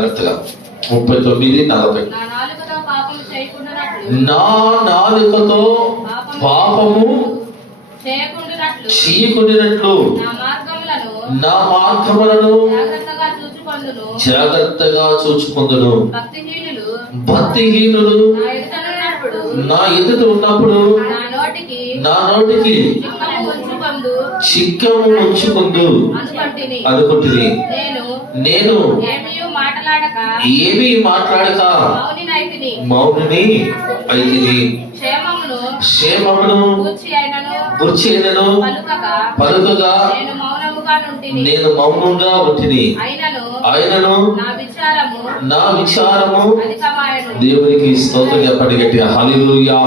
జాగ్రత్తగా 39:40. నా నాలుకతో పాపము చేయకుండినట్లు నా మార్గములను జాగ్రత్తగా చూచుకొందును. భక్తిహీనులు నా ఎదుట ఉన్నప్పుడు నా నోటికి చిక్కము ఉంచుకుందు అనుకుంటుంది. నేను ఏమీ మాట్లాడక మౌనిని అయితిని. క్షేమమును గూర్చి అయినను పలుకగా నేను మౌనంగా ఉంటిని. ఆయనను నా విచారము దేవునికి స్తోత్రం చెప్పండి గట్టిగా. హల్లెలూయా.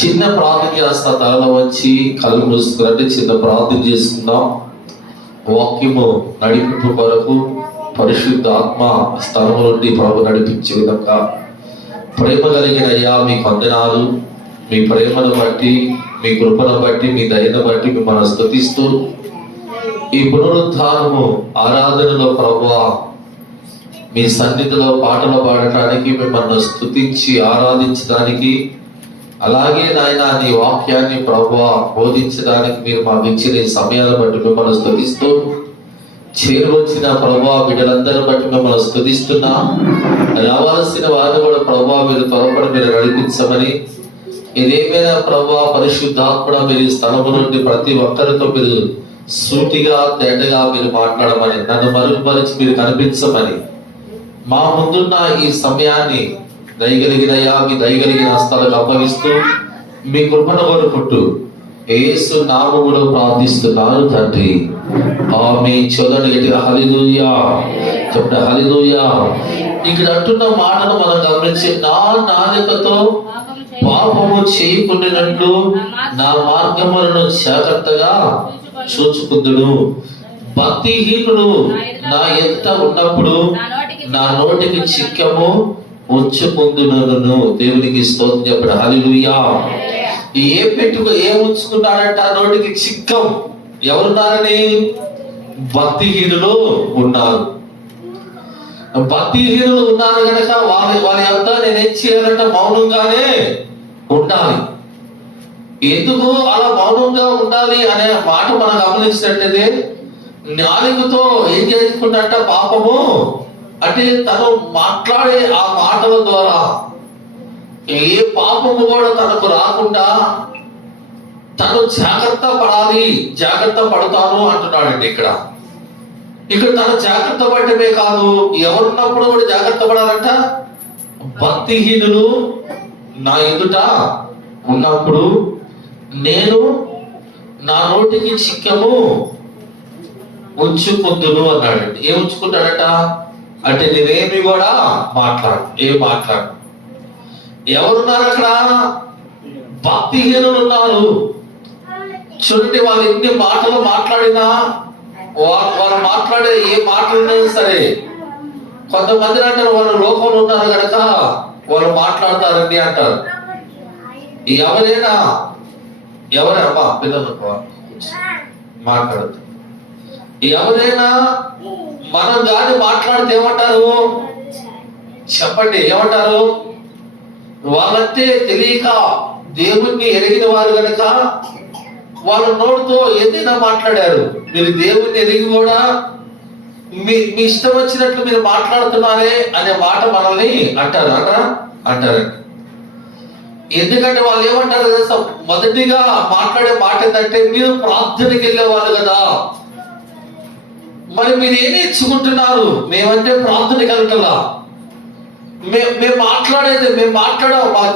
చిన్న ప్రార్థన చేస్తా, తలలో వచ్చి కళ్ళు మూసుకున్నట్టు చిన్న ప్రార్థన చేసుకుందాం. వాక్యము నడిపింపు కొరకు పరిశుద్ధ ఆత్మ స్థలం నుండి ప్రభు నడిపించే విధంగా ప్రేమ కలిగిన అయ్యా మీకు వందనాలు. మీ ప్రేమను బట్టి, మీ కృపను బట్టి, మీ దయను బట్టి మిమ్మల్ని స్తుతిస్తూ ఈ పునరుద్ధానము ఆరాధనలో ప్రభువా మీ సన్నిధిలో పాటలు పాడటానికి, మిమ్మల్ని స్తుతించి ఆరాధించడానికి, అలాగే నాయన నీ వాక్యాన్ని ప్రభువా బోధించడానికి మీరు మాకు ఇచ్చిన ఈ సమయాన్ని బట్టి మిమ్మల్ని స్తుతిస్తూ, చేరువచ్చిన ప్రభువా బిడ్డలందరూ బట్టి మిమ్మల్ని స్తుతిస్తున్నా. రావాల్సిన వారిని కూడా ప్రభువా మీరు త్వరపడి మీరు నడిపించమని, ఇదేమైనా ప్రభువా పరిశుద్ధాత్మ మీరు ఈ స్థలము నుండి ప్రతి ఒక్కరితో మీరు సూటిగా తేటగా మీరు మాట్లాడమని, నన్ను మరుగుపరిచి మీరు కనిపించమని, మా ముందున్న ఈ సమయాన్ని దయగలిగినయా మీ దయగలిగిన హస్తాలకు అప్పగిస్తూ మీ కృపను కోరుకుంటూ యేసు నామములో ప్రార్థిస్తున్నాను తండ్రి, ఆమేన్. చదవండి గట్టిగా హల్లెలూయా చెప్పండి. హల్లెలూయా. ఇక్కడ అంటున్న మాటను మనం గమనించి, నా నాలుకతో పాపము చేయకుండానట్లు నా మార్గములను జాగ్రత్తగా చూచుకుందును. భక్తిహీనుడు నా ఎదుట ఉన్నప్పుడు నా నోటికి చిక్కము ఉంచుకుందును. దేవునికి స్తోత్రం చెప్పండి. హల్లెలూయా. ఏం ఉంచుకున్నాడంట? నోటికి చిక్కం. ఎవరున్నారని? భక్తిహీనులు ఉన్నారు. భక్తిహీనులు ఉన్నారు కనుక వారి అంతా నేనేం చేయాలంట? మౌనంగానే ఉండాలి. ఎందుకు అలా మౌనంగా ఉండాలి అనే మాట మనం గమనించినట్లయితే, నాలుకతో ఏం చేసుకుంటాడంట? పాపము అంటే తను మాట్లాడే ఆ మాటల ద్వారా ఏ పాపము కూడా తనకు రాకుండా తను జాగ్రత్త పడాలి, జాగ్రత్త పడతాను అంటున్నాడండి. ఇక్కడ తను జాగ్రత్త పడటమే కాదు, ఎవరున్నప్పుడు కూడా జాగ్రత్త పడాలంట. భక్తిహీనులు నా ఎదుట ఉన్నప్పుడు నేను నా నోటికి చిక్కము ఉంచుకుందును అన్నాడండి. ఏం ఉంచుకుంటాడట అంటే నేనేమి కూడా మాట్లాడు. ఎవరున్నారు అక్కడ? భక్తిహీనులు ఉన్నారు. చూడండి, వాళ్ళు ఎన్ని మాటలు మాట్లాడినా, వాళ్ళు మాట్లాడే ఏ మాటలైనా సరే, కొంతమంది అంటారు వాళ్ళు లోకంలో ఉన్నారు కనుక వాళ్ళు మాట్లాడతారండి అంటారు. ఎవరైనా పిల్లలు మాట్లాడతారు. ఎవరైనా మనం కానీ మాట్లాడితే ఏమంటారు చెప్పండి? ఏమంటారు? వాళ్ళంటే తెలియక దేవుణ్ణి ఎరిగిన వారు కనుక వాళ్ళ నోటితో ఏదైనా మాట్లాడారు. మీరు దేవుణ్ణి ఎరిగి కూడా మీ ఇష్టం వచ్చినట్లు మీరు మాట్లాడుతున్నారే అనే మాట మనల్ని అంటారండి. ఎందుకంటే వాళ్ళు ఏమంటారు తెలుసా? మొదటిగా మాట్లాడే మాట ఏంటంటే, మీరు ప్రార్థనకి వెళ్ళేవాళ్ళు కదా, మరి మీరు ఏం నేర్చుకుంటున్నారు? మేమంటే ప్రార్థనకి వెళ్ళటలా, మేము మాట్లాడాం, మాకు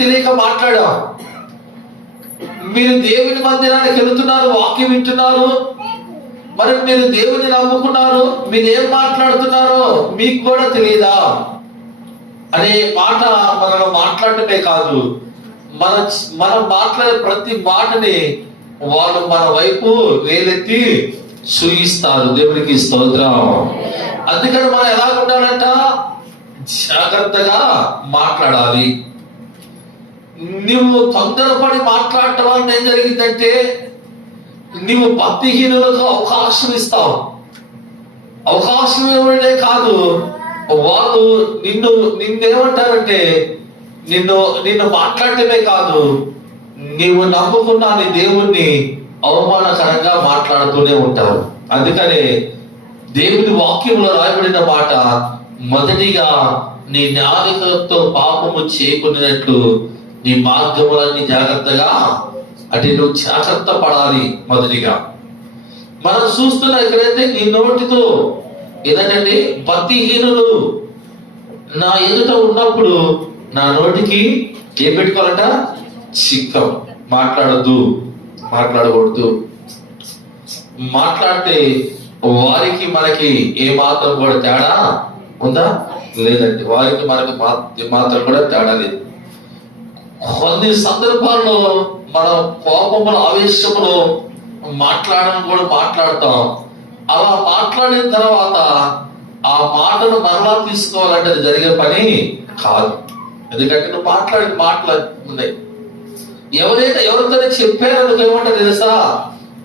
తెలియక మాట్లాడాం. మీరు దేవుని మందిరానికి వెళుతున్నారు, వాక్యం వింటున్నారు, మరి మీరు దేవుని నమ్ముకున్నారు, మీరు ఏం మాట్లాడుతున్నారో మీకు కూడా తెలియదా అనే మాట మనం మాట్లాడటమే కాదు, మనం మాట్లాడే ప్రతి మాటని వాళ్ళు మన వైపు వేలెత్తి చూయిస్తారు. దేవునికి స్తోత్రం. అందుకని మనం ఎలా ఉండాలంట? జాగ్రత్తగా మాట్లాడాలి. నువ్వు తొందరపడి మాట్లాడటం వల్ల ఏం జరిగిందంటే, నువ్వు భక్తిహీనులకు అవకాశం ఇస్తావు. అవకాశం ఇవ్వడే కాదు, వాళ్ళు నిన్నేమంటారంటే నిన్ను మాట్లాడటమే కాదు, నీవు నమ్ముకున్న నీ దేవుణ్ణి అవమానకరంగా మాట్లాడుతూనే ఉంటారు. అందుకనే దేవుని వాక్యంలో రాయబడిన మాట, మొదటిగా నీ నాలుకతో పాపము చేయకున్నట్లు నీ మార్గములన్నీ జాగ్రత్తగా, అంటే నువ్వు జాగ్రత్త పడాలి. మొదటిగా మనం చూస్తున్న ఎక్కడైతే నీ నోటితో ఏదంటే భక్తిహీనులు నా ఎదుట ఉన్నప్పుడు నా నోటికి ఏం పెట్టుకోవాలంట? చిక్కం. మాట్లాడకూడదు. మాట్లాడితే వారికి మనకి ఏ మాత్రం కూడా తేడా ఉందా? లేదండి. వారికి మనకి మాత్రం కూడా తేడా లేదు. కొన్ని సందర్భాల్లో మనం కోపములో, ఆవేశములో మాట్లాడడం కూడా మాట్లాడతాం. అలా మాట్లాడిన తర్వాత ఆ మాటను మరలా తీసుకోవాలంటే అది జరిగే పని కాదు. ఎందుకంటే నువ్వు మాట్లాడుతున్నాయి. ఎవరితో చెప్పారనుకో ఏమంటారు తెలుసా?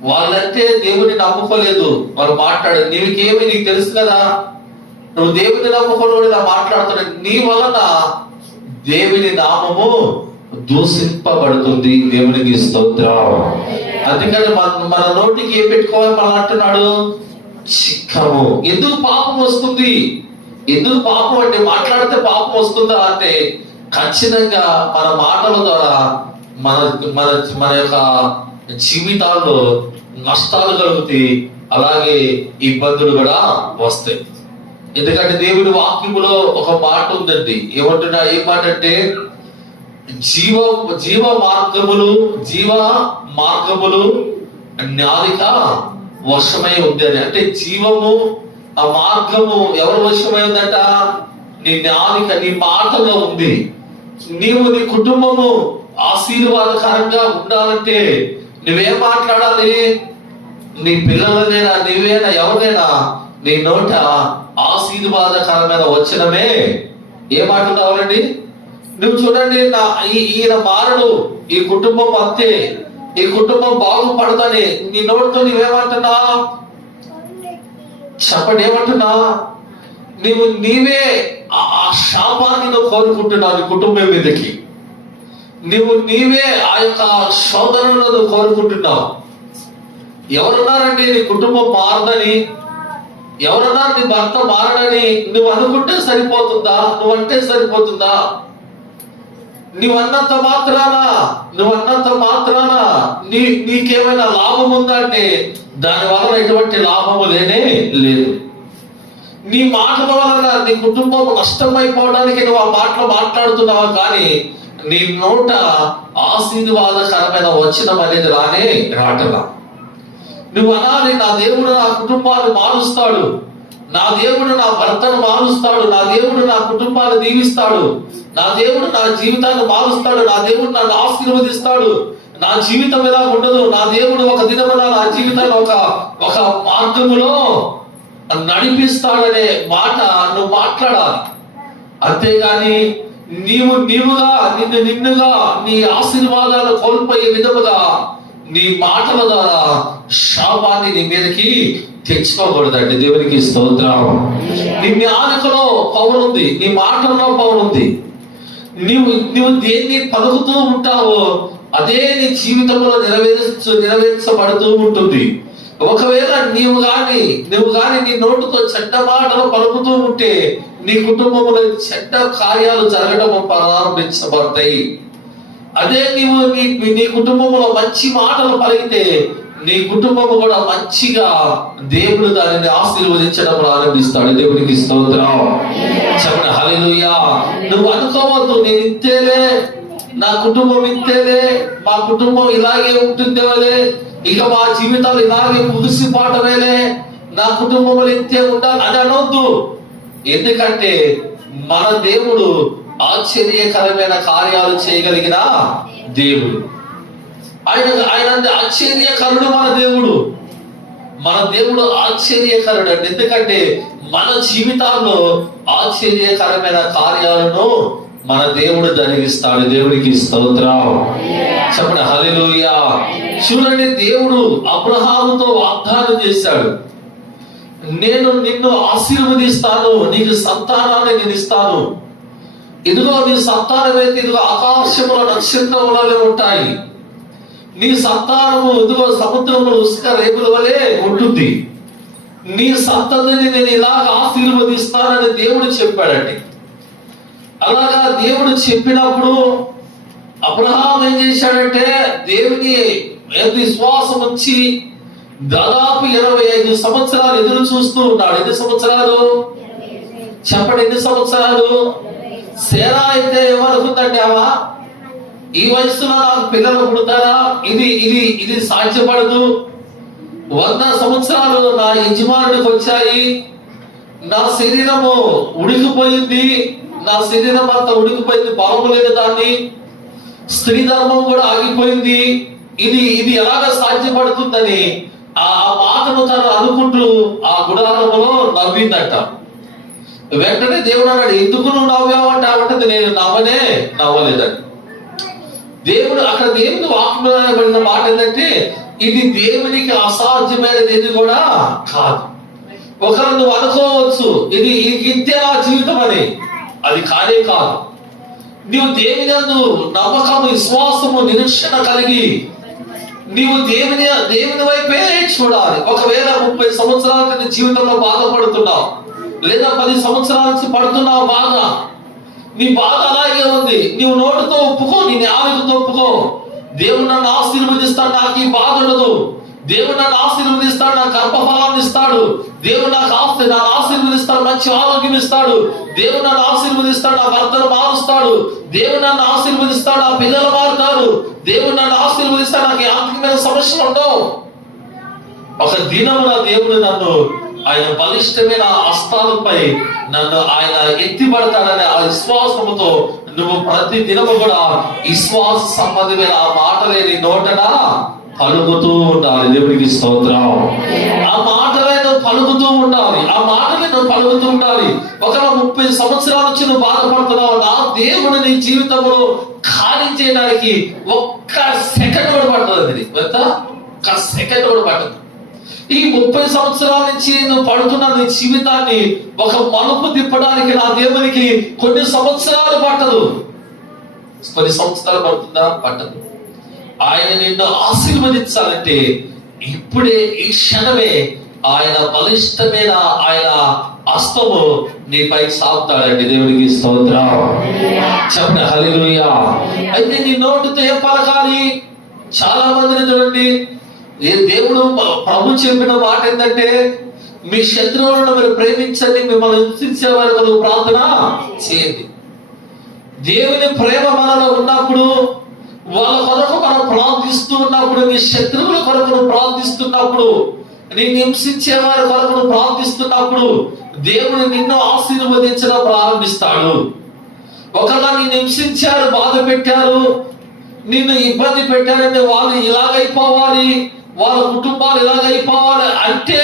వాళ్ళంటే దేవుని నమ్ముకోలేదు, వాళ్ళు మాట్లాడేది. నీకు తెలుసు కదా, నువ్వు దేవుని నమ్ముకోని ఇలా మాట్లాడుతున్నావు. నీ వలన దేవుని నామము దూషింపబడుతుంది. దేవునికి స్తోత్రం. అందుకని మన నోటికి ఏం పెట్టుకోవాలి? మనం అంటున్నాడు చిక్కము. ఎందుకు పాపం వస్తుంది? ఎందుకు పాపం అంటే మాట్లాడితే పాపం వస్తుందా అంటే ఖచ్చితంగా మన మాటల ద్వారా మన యొక్క జీవితాల్లో నష్టాలు కలుగుతాయి, అలాగే ఇబ్బందులు కూడా వస్తాయి. ఎందుకంటే దేవుడి వాక్యములో ఒక మాట ఉందండి. ఏ మాట అంటే జీవ మార్గములు నాలిక వశమై ఉంది అని. అంటే జీవము, ఆ మార్గము ఎవరు వశమై ఉందట? నీ నాలిక, నీ మాటలో ఉంది. నీవు నీ కుటుంబము ఆశీర్వాదకరంగా ఉండాలంటే నువ్వేం మాట్లాడాలి? నీ పిల్లలనైనా, నీవేనా, ఎవరైనా నీ నోట ఆశీర్వాదకరమైన వచనమే ఏ మాట కావాలండి? నువ్వు చూడండి, ఈయన మారడు, ఈ కుటుంబం అంతే, ఈ కుటుంబం బాగుపడదని నీ నోటితో నువ్వేమంటున్నా? చెప్పండి, ఏమంటున్నా? నీవే ఆ శాపాన్ని నువ్వు కోరుకుంటున్నావు నీ కుటుంబం మీదకి. నీవే ఆ యొక్క శోధనను నువ్వు కోరుకుంటున్నావు. ఎవరున్నారండి నీ కుటుంబం మారదని? ఎవరన్నారు నీ భర్త మారడని? నువ్వు అనుకుంటే సరిపోతుందా? నువ్వంటే సరిపోతుందా? నువ్వన్నంత మాత్రాన నీకేమైనా లాభం ఉందా అంటే దాని వలన ఎటువంటి లాభము లేనే లేదు. నీ మాటల వలన నీ కుటుంబం నష్టమైపోవడానికి నువ్వు ఆ మాటలు మాట్లాడుతున్నావు, కానీ నీ నోట ఆశీర్వాదకరమైన వచనం అనేది రాటలా. నువ్వు అనాలి, నా దేవుడు నా కుటుంబాన్ని మారుస్తాడు, నా దేవుడు నా భర్తను మారుస్తాడు, నా దేవుడు నా కుటుంబాన్ని దీవిస్తాడు, నా దేవుడు నా జీవితాన్ని మారుస్తాడు, నా దేవుడు నన్ను ఆశీర్వదిస్తాడు, నా జీవితం ఎలా ఉండదు, నా దేవుడు ఒక దినమున నా జీవితాన్ని ఒక మార్గములో నడిపిస్తాడనే మాట నువ్వు మాట్లాడాలి. అంతేగాని నిన్నుగా నీ ఆశీర్వాదాలు కోల్పోయే విధముగా నీ మాటల ద్వారా శాపాన్ని నీ మీదకి తెచ్చుకోకూడదండి. దేవునికి స్తోత్రం. నీ నాలుకలో పవర్ ఉంది, నీ మాటల్లో పవర్ ఉంది. నువ్వు దేన్ని పలుకుతూ ఉంటావో అదే నీ జీవితంలో నెరవేర్చబడుతూ ఉంటుంది. ఒకవేళ నువ్వు గాని నీ నోటుతో చెడ్డ మాటలు పలుకుతూ ఉంటే నీ కుటుంబంలో చెడ్డ కార్యాలు జరగడం ప్రారంభించబడతాయి. అదే నీ కుటుంబంలో మంచి మాటలు పలికితే నీ కుటుంబము కూడా మంచిగా దేవుడు దానిని ఆశీర్వదించడం ప్రారంభిస్తాడు. దేవునికి స్తోత్రం. చెప్పండి హల్లెలూయా. నువ్వు అనుకోవద్దు, నేను ఇంతేలే, నా కుటుంబం ఇంతేలే, మా కుటుంబం ఇలాగే ఉంటుందేలే, ఇక మా జీవితాలు ఇలాగే ముగిసిపోవటమేలే, నా కుటుంబంలో ఇంతే ఉండాలి అని అనొద్దు. ఎందుకంటే మన దేవుడు ఆశ్చర్యకరమైన కార్యాలు చేయగలిగిన దేవుడు. ఆయన ఆశ్చర్యకరుడు. మన దేవుడు ఆశ్చర్యకరుడు అండి. ఎందుకంటే మన జీవితాల్లో ఆశ్చర్యకరమైన కార్యాలను మన దేవుడు జరిగిస్తాడు. దేవునికి స్తోత్రం. చెప్పండి హల్లెలూయా. చూడండి, దేవుడు అబ్రహాముతో వాగ్దానం చేశాడు. నేను నిన్ను ఆశీర్వదిస్తాను, నీకు సంతానాన్ని నేను ఇస్తాను. ఇదిగో నీ సంతానం అయితే ఇదిగో ఆకాశముల నక్షత్రములనే ఉంటాయి. నీ సంతానము ఇదిగో సముద్రముల ఉసుక రేపుల వలె ఉంటుంది. నీ సంతతిని నేను ఇలాగ ఆశీర్వదిస్తానని దేవుడు చెప్పాడండి. అలాగా దేవుడు చెప్పినప్పుడు అబ్రహాం ఏం చేశాడంటే దేవుని విశ్వాసం వచ్చి దాదాపు 25 సంవత్సరాలు ఎదురు చూస్తూ ఉన్నాడు. ఎన్ని సంవత్సరాలు చెప్పండి, ఎన్ని సంవత్సరాలు? సేరా అయితే ఏమనుకుందండి, ఆమె ఈ వయసులో నాకు పిల్లలు పుడతారా, ఇది ఇది ఇది సాధ్యపడదు. 100 సంవత్సరాలు నా యజమానుడికి వచ్చాయి, నా శరీరము ఉడికిపోయింది, నా శరీరం అంతా ఉడికిపోయింది, బలము లేదు, దాన్ని స్త్రీ ధర్మం కూడా ఆగిపోయింది, ఇది ఇది ఎలాగ సాధ్యపడుతుందని ఆ మాటను తను అనుకుంటూ ఆ గుడారంలో నవ్విందట. వెంటనే దేవుడు అన్నాడు, ఎందుకు నువ్వు నవ్వావంటే ఉంటుంది, నేను నవ్వలేదండి. దేవుడు అక్కడ దేవుని వాక్యమైన మాట ఏంటంటే, ఇది దేవునికి అసాధ్యమైనది ఏది కూడా కాదు. ఒకరు నువ్వు అనుకోవచ్చు ఇది ఇంతే నా జీవితం అని, అది కానే కాదు. నీవు దేవుని యందు నమ్మకము, విశ్వాసము, నిరీక్షణ కలిగి నీవు దేవుని వైపే చూడాలి. ఒకవేళ 30 సంవత్సరాల నీ జీవితంలో బాధపడుతున్నావు, లేదా 10 సంవత్సరాల నుంచి పడుతున్నావు బాధ, నీ బాధ అలాగే ఉంది, నీవు నోటితో ఒప్పుకో, నీ నాలుకతో ఒప్పుకో, దేవుడు నన్ను ఆశీర్వదిస్తాడు, నాకు ఈ బాధ ఉండదు, దేవుడు నన్ను ఆశీర్వదిస్తాడు, నాకు గర్భఫలాన్ని ఇస్తాడు, దేవుడు నాకు ఆశీర్వదిస్తాడు, మంచి ఆరోగ్యం ఇస్తాడు, దేవుడు నన్ను ఆశీర్వదిస్తాడు, నా భర్తను మారుస్తాడు, దేవుడు నన్ను ఆశీర్వదిస్తాడు, నా పిల్లలు మారుతారు, దేవుడు నన్ను ఆశీర్వదిస్తాడు, నాకు ఆర్థికమైన సమస్యలు ఉండవు. ఒక దినమున దేవుడు నన్ను ఆయన బలిష్టమైన హస్తాలపై నన్ను ఆయన ఎత్తిపడతాడనే ఆ విశ్వాసముతో నువ్వు ప్రతి దినము కూడా విశ్వాస సంబంధమైన ఆ మాటలే నీ నోటన పలుకుతూ ఉండాలి. దేవుడికి స్తోత్రం. ఆ మాటలే నువ్వు పలుకుతూ ఉండాలి, ఆ మాటలే నువ్వు పలుకుతూ ఉండాలి. ఒకవేళ 30 సంవత్సరాల నుంచి నువ్వు బాధపడుతున్నావు, నా దేవుడు నీ జీవితంలో కార్యం చేయడానికి ఒక్క సెకండ్ కూడా పడుతుంది. ఒక్క సెకండ్ కూడా పడుతుంది. ఈ 30 సంవత్సరాల నుంచి నువ్వు పడుతున్న నీ జీవితాన్ని ఒక మలుపు తిప్పడానికి నా దేవునికి కొన్ని సంవత్సరాలు పట్టదు. కొన్ని సంవత్సరాలు పడుతుందా? పట్టదు. ఆయన నిన్ను ఆశీర్వదించాలంటే ఇప్పుడే, ఈ క్షణమే ఆయన బలిష్టమైన ఆయన హస్తము నీపై సాగుతాడండి. దేవునికి స్తోత్రం. చెప్పండి హల్లెలూయా. అయితే నీ నోటితో ఏం పలకాలి? చాలా మందిని చూడండి, దేవుడు ప్రభు చెప్పిన మాట ఏంటంటే, మీ శత్రువులను మీరు ప్రేమించండి, మిమ్మల్ని హింసించే వరకు ప్రార్థన చేయండి. దేవుని ప్రేమ మనలో ఉన్నప్పుడు, వాళ్ళ కొరకు మనం ప్రార్థిస్తూ ఉన్నప్పుడు, నీ శత్రువుల కొరకు ప్రార్థిస్తున్నప్పుడు, నిన్ను హింసించే వారి కొరకు ప్రార్థిస్తున్నప్పుడు దేవుడు నిన్ను ఆశీర్వదించడం ప్రారంభిస్తాడు. ఒకవేళ నిన్ను హింసించారు, బాధ పెట్టారు, నిన్ను ఇబ్బంది పెట్టారంటే వాళ్ళు ఇలాగైపోవాలి, వాళ్ళ కుటుంబాలు ఇలాగైపోవాలి అంటే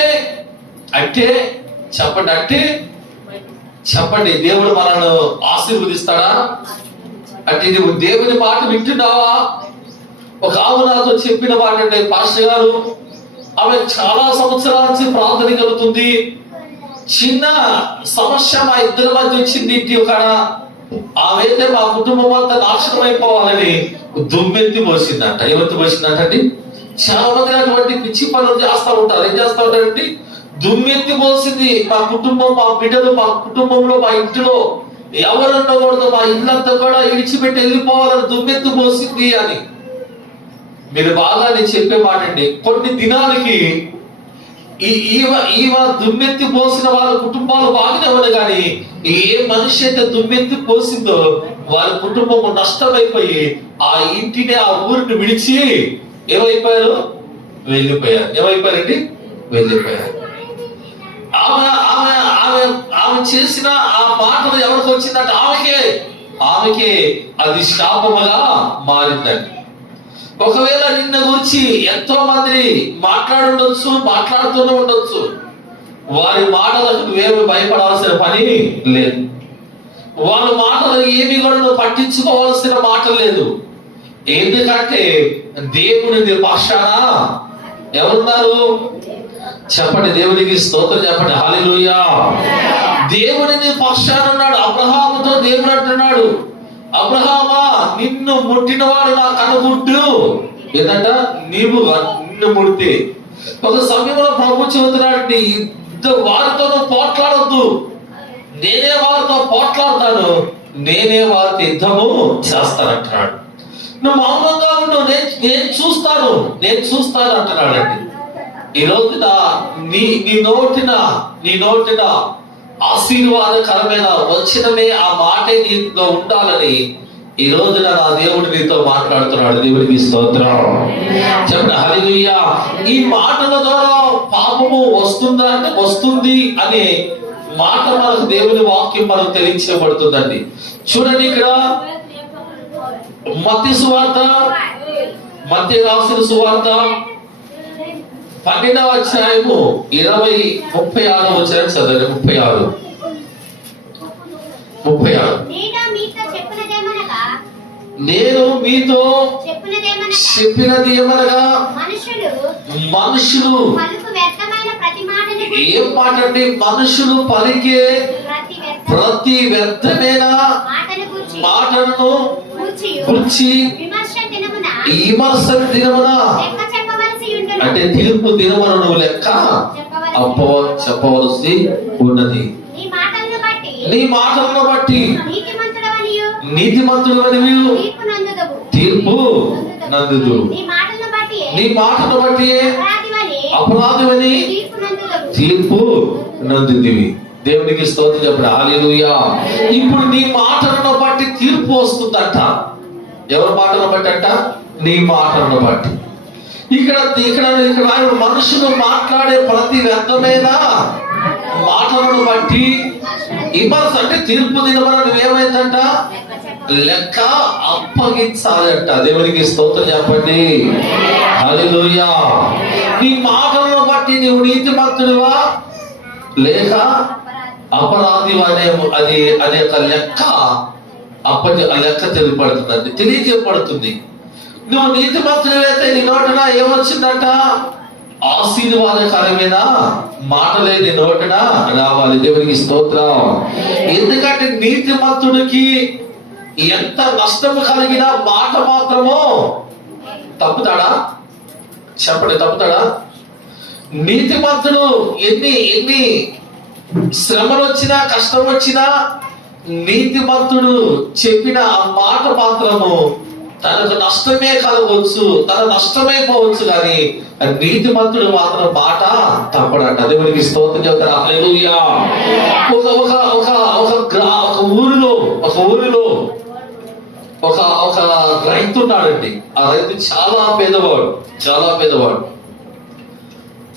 చెప్పండి దేవుడు మనల్ని ఆశీర్వదిస్తాడా? అంటే నువ్వు దేవుని మాట వింటున్నావా? ఒక ఆమె నాతో చెప్పిన మాట అంటే, పాస్టర్ గారు, ఆమె చాలా సంవత్సరాల నుంచి ప్రార్థన కలుగుతుంది, చిన్న సమస్య మా ఇద్దరి మధ్య వచ్చింది, ఇంటి ఒక ఆమె అయితే మా కుటుంబం అంతా నాశనం అయిపోవాలని దుమ్మెత్తి పోసిందంట. ఏమెత్తి పోసిందంటండి? చాలా మంది అటువంటి పిచ్చి పనులు చేస్తూ ఉంటారు. ఏం చేస్తూ ఉంటారండి? దుమ్మెత్తి పోసింది. మా కుటుంబం, మా బిడ్డలు, మా కుటుంబంలో, మా ఇంటిలో ఎవరు ఉండకూడదు, మా ఇల్లంతా కూడా ఇడిచిపెట్టి వెళ్ళిపోవాలని దుమ్మెత్తి పోసింది అని. మీరు బాగా నేను చెప్పే మాట అండి, కొన్ని దినాలకి ఈవ దుమ్మెత్తి పోసిన వాళ్ళ కుటుంబాలు బాగానే ఉన్నాయి, కానీ ఏ మనిషి అయితే దుమ్మెత్తి పోసిందో వాళ్ళ కుటుంబం నష్టమైపోయి ఆ ఇంటిని, ఆ ఊరిని విడిచి ఏమైపోయారు? వెళ్ళిపోయారండి. ఆమె చేసిన ఆ మాటలు ఎవరికి వచ్చిందంటే ఆమెకే అది శాపముగా మారిందండి. ఒకవేళ నిన్న గురించి ఎంతో మంది మాట్లాడుతూనే ఉండొచ్చు, వారి మాటలకు నువ్వేమి భయపడాల్సిన పని లేదు. వాళ్ళ మాటలు ఏమి కూడా నువ్వు పట్టించుకోవాల్సిన మాట లేదు. ఎందుకంటే దేవుని పక్షాన ఎవరున్నారు? చెప్పండి, దేవునికి స్తోత్రం చెప్పండి. హల్లెలూయా. దేవుడిని పక్షాన ఉన్నాడు. అబ్రహాముతో దేవుడు అంటున్నాడు, అబ్రహామా, నిన్ను ముట్టినవాడు నా కనుగుడ్డు. ఏంటంట? నిన్ను ముడితే. ఒక సమయంలో ప్రభు చెబుతున్నాడు, ఇద్దరు వారితో పోట్లాడొద్దు, నేనే వారితో పోట్లాడతాను, నేనే వారితో యుద్ధము చేస్తానంటున్నాడు. నువ్వు మౌనంగా ఉండు, నేను చూస్తాను అంటున్నాడండి. ఈ రోజున నీ నోటిన ఆశీర్వాదకరమైన వచ్చినమే ఆ మాటే నీతో ఉండాలని ఈ రోజున నా దేవుడు నీతో మాట్లాడుతున్నాడు. దేవుడికి స్తోత్రం చెప్పండి. హల్లెలూయా. ఈ మాటల ద్వారా పాపము వస్తుందా అంటే వస్తుంది అనే మాట మనకు దేవుని వాక్యం మనకు తెలియచేయబడుతుందండి. చూడండి, ఇక్కడ మత్తయి సువార్త, మత్తయి రాసిన సువార్త 12వ అధ్యాయము 36వ వచనం చదవండి. 36 నేను మీతో చెప్పినది ఏమనగా మనుషులు ఏం మాట అండి? మనుషులు పలికే ప్రతి వ్యర్థమైన మాటలను గురించి విమర్శ దినమున అంటే తీర్పు దినమున నువ్వు లెక్క చెప్పవలసి ఉన్నది. నీ మాటలను బట్టి నీతిమంతుడు తీర్పు నందుదు. నీ మాటను బట్టి అపరాధమని తీర్పు నందుదివి. దేవునికి స్తోత్రం చెప్పండి. హల్లెలూయా. ఇప్పుడు నీ మాటలను బట్టి తీర్పు వస్తుందంట. ఎవరి మాటను బట్టి అంట? నీ మాటలను బట్టి. ఇక్కడ మనుషులు మాట్లాడే ప్రతి వ్యర్థమైన మాటలను బట్టి విమర్శ అంటే తీర్పు దినమున నువ్వేమైందంట? లెక్క అప్పగించాలంట. దేవునికి స్తోత్రం చెప్పండి. హల్లెలూయా. నీ మాటలను బట్టి నీవు నీతిమంతుడివా లేక అపరాధివా అనే ఒక లెక్క లెక్క తెలియపడుతుందండి, తెలియజేయబడుతుంది. నువ్వు నీతిమంతుడివైతే నీ నోటిన ఏమొచ్చిందంట? ఆశీర్వాదకరమైన మాటలే నీ నోటిన రావాలి. దేవునికి స్తోత్రం. ఎందుకంటే నీతిమంతుడికి ఎంత నష్టము కలిగిన మాట మాత్రమో తప్పుతాడా? చెప్పండి, తప్పుతాడా? నీతిమంతుడు ఎన్ని శ్రమలు వచ్చినా కష్టం వచ్చినా నీతిమంతుడు చెప్పిన ఆ మాట మాత్రము తనకు నష్టమే కలగవచ్చు, తన నష్టమైపోవచ్చు, కానీ నీతిమంతుడు మాత్రం మాట తప్పడంట. దేవునికి స్తోత్రం చెప్తారు. హల్లెలూయా. ఒక ఊరిలో ఒక రైతు ఉన్నాడండి. ఆ రైతు చాలా పేదవాడు.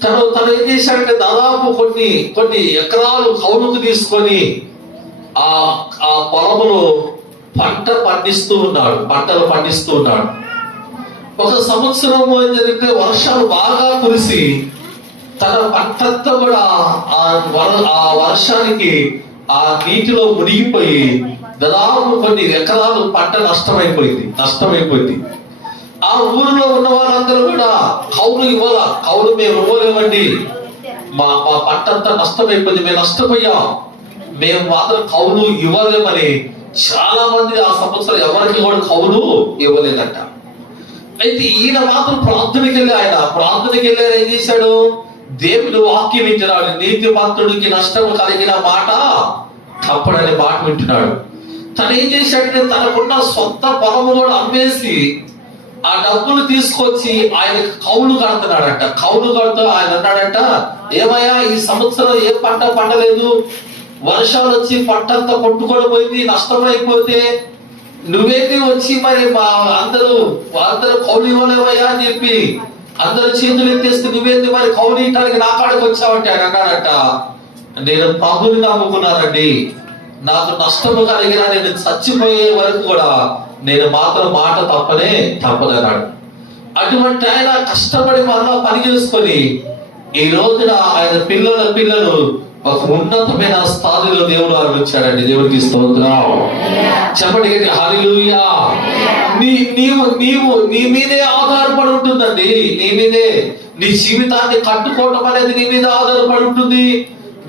తను ఏం చేశాడంటే దాదాపు కొన్ని ఎకరాలు కౌలుకు తీసుకొని ఆ పొలంలో పంటలు పండిస్తూ ఉన్నాడు. ఒక సంవత్సరం జరిగితే వర్షాలు బాగా కురిసి తన పంటంతా కూడా ఆ వర్షానికి ఆ నీటిలో మునిగిపోయి దాదాపు కొన్ని ఎకరాలు పంట నష్టమైపోయింది. ఆ ఊరిలో ఉన్న వాళ్ళందరూ కూడా కౌలు మేము ఇవ్వలేమండి, మా పంట అంతా నష్టమైపోయింది, మేము నష్టపోయాం, మేము మాత్రం కౌలు ఇవ్వలేమని చాలా మంది ఆ సంవత్సరం ఎవరికి కూడా కౌలు ఇవ్వలేదంట. అయితే ఈయన మాత్రం ప్రార్థనకి వెళ్ళి ఏం చేశాడు? దేవుడు వాక్యం వింటున్నాడు. నీతిమంతుడికి నష్టం కలిగిన మాట తప్పడనే మాట వింటున్నాడు. తను ఏం చేశాడంటే తనకున్న సొంత పొలము కూడా అమ్మేసి ఆ డబ్బులు తీసుకొచ్చి ఆయనకి కౌలు కడుతున్నాడంట. కౌలు కడుతూ ఆయన అన్నాడంట, ఏమయ్యా ఈ సంవత్సరం ఏ పంట పండలేదు, వర్షాలు వచ్చి పంట అంతా కొట్టుకొని పోయింది, నష్టమైపోతే నువ్వేంటి వచ్చి మరి మా అందరూ కౌలు ఇవ్వలేవయ్యా అని చెప్పి అందరూ చేతులు ఎత్తేస్తే నువ్వేంటి మరి కౌలు ఇవ్వడానికి నా కాడికి వచ్చావంటే ఆయన అన్నాడట, నేను ప్రభుని నమ్ముకున్నానండి, నాకు నష్టము కలిగిన నేను చచ్చిపోయే వరకు కూడా నేను మాత్రం మాట తప్పదన్నాడు. అటువంటి ఆయన కష్టపడి మళ్ళా పని చేసుకొని ఈ రోజున ఆయన పిల్లలు ఒక ఉన్నతమైన స్థాయిలో దేవుడు ఆరంభించాడండి. దేవుడికి స్తోత్రం. చెప్పండి హల్లెలూయా. నీవు నీ మీదే ఆధారపడి ఉంటుందండి. నీ మీదే నీ జీవితాన్ని కట్టుకోవటం అనేది నీ మీద ఆధారపడి ఉంటుంది.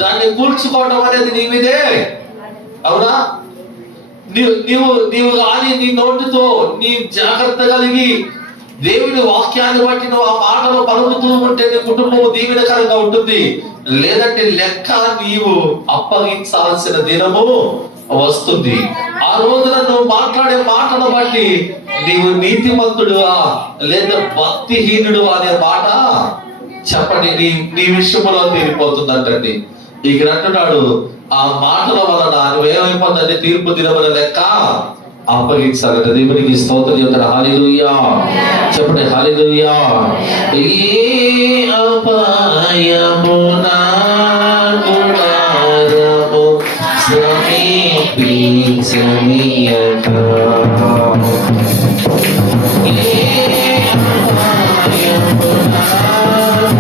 దాన్ని కూల్చుకోవటం అనేది నీ మీదే. అవునా? నీవు కానీ నీ నోటితో నీ జాగ్రత్త కలిగి దేవుని వాక్యాన్ని బట్టి నువ్వు ఆ మాటలు పలుకుతూ ఉంటే నీ కుటుంబం దీవెనకరంగా ఉంటుంది. లేదంటే లెక్క నీవు అప్పగించాల్సిన దినము వస్తుంది. ఆ రోజున నువ్వు మాట్లాడే మాటను బట్టి నీవు నీతిమంతుడువా లేదా భక్తిహీనుడు అనే మాట చెప్పండి నీ విషయంలో తీరిపోతుందంటండి. ఇక్కడ అంటున్నాడు, ఆ మాటల వలన నువ్వేమైపోతుందంటే తీర్పు దినమున లెక్క అప్పగించాలంటే. దేవునికి స్తోత్రం చెప్తాడు. హల్లెలూయా. చెప్పండి హల్లెలూయా. ఈ అపాయము నా గుడారము సమీపించనీయక. ఈ అపాయము నా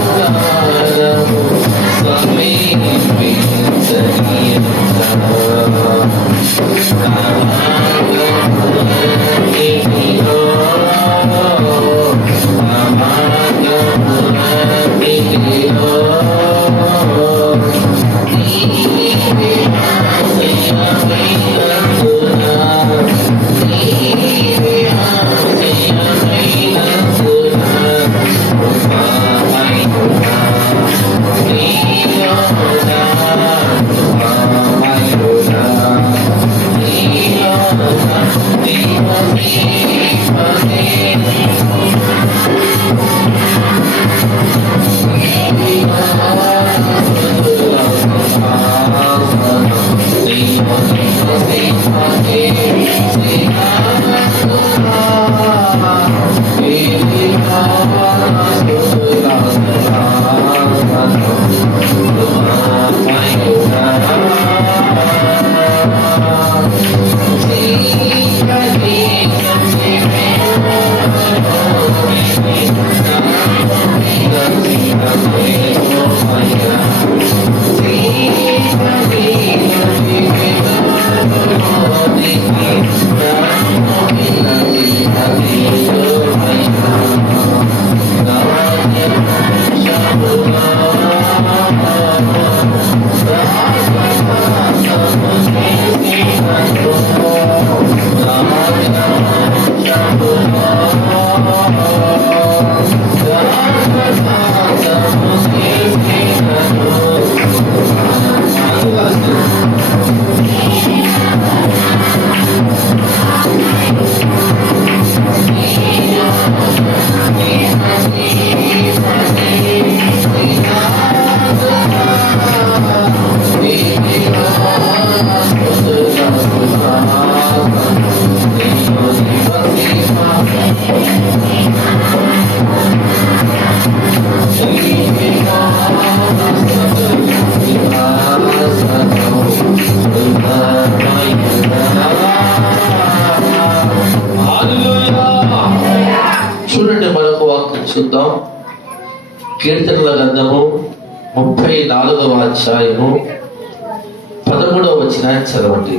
గుడారము సమీపించనీయక. చూడండి మరొక వాక్యం చూద్దాం. కీర్తనల గ్రంథము 34వ అధ్యాయము 13వ వచనాన్ని చదవండి.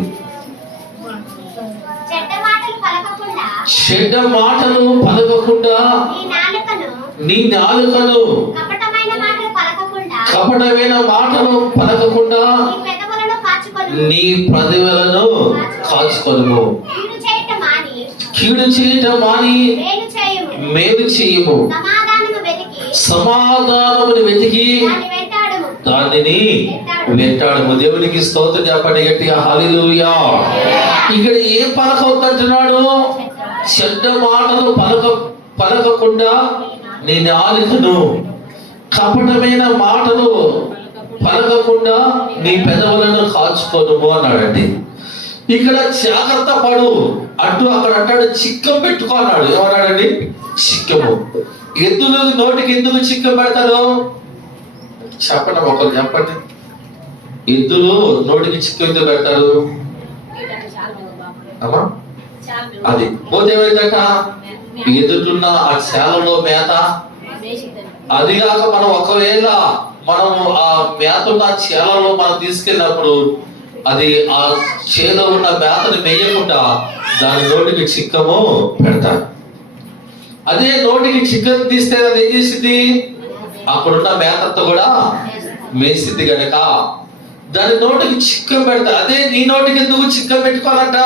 చెడ్డ మాటలు పలకకుండా నీ నాలుకను కపటమైన మాటలు పలకకుండా నీ పెదవులను కాచుకొనుము. కీడు చేయటం మాని మేలు చేయము. సమాధానమును వెతికి దానిని వెంటాడము. దేవునికి స్తోత్రం చెప్పండి గట్టిగా హల్లెలూయా. ఇక్కడ ఏం పలకవద్దంటున్నాడు? చెడ్డ మాటలు పలకకుండా నీ నాలుకను, కపటమైన మాటలు పలకకుండా నీ పెదవులను కాచుకోను అన్నాడండి. ఇక్కడ జాగ్రత్త పడు అంటూ అక్కడ అంటాడు చిక్కం పెట్టుకో అన్నాడు. ఏమన్నాడండి? చిక్కము. ఎద్దులు నోటికి ఎందుకు చిక్కం పెడతారు చెప్పండి, ఒకరు చెప్పండి. ఎద్దులు నోటికి చిక్కం ఎందుకు పెడతారు? అమ్మా అది పోతే ఏమైందట? ఎదుటిన్న ఆ శాలలో మేత. అది కాక మనం ఒకవేళ మనము ఆ మేత ఉన్న చేలలో మనం తీసుకెళ్ళినప్పుడు అది ఆ చేలో ఉన్న మేతను మేయకుండా దాని నోటికి చిక్కము పెడతారు. అదే నోటికి చిక్కను తీస్తే అది ఏం చేసింది? అక్కడున్న మేతంతా కూడా మేసింది కనుక దాని నోటికి చిక్కం పెడతా. అదే నీ నోటికి ఎందుకు చిక్కం పెట్టుకోవాలంట?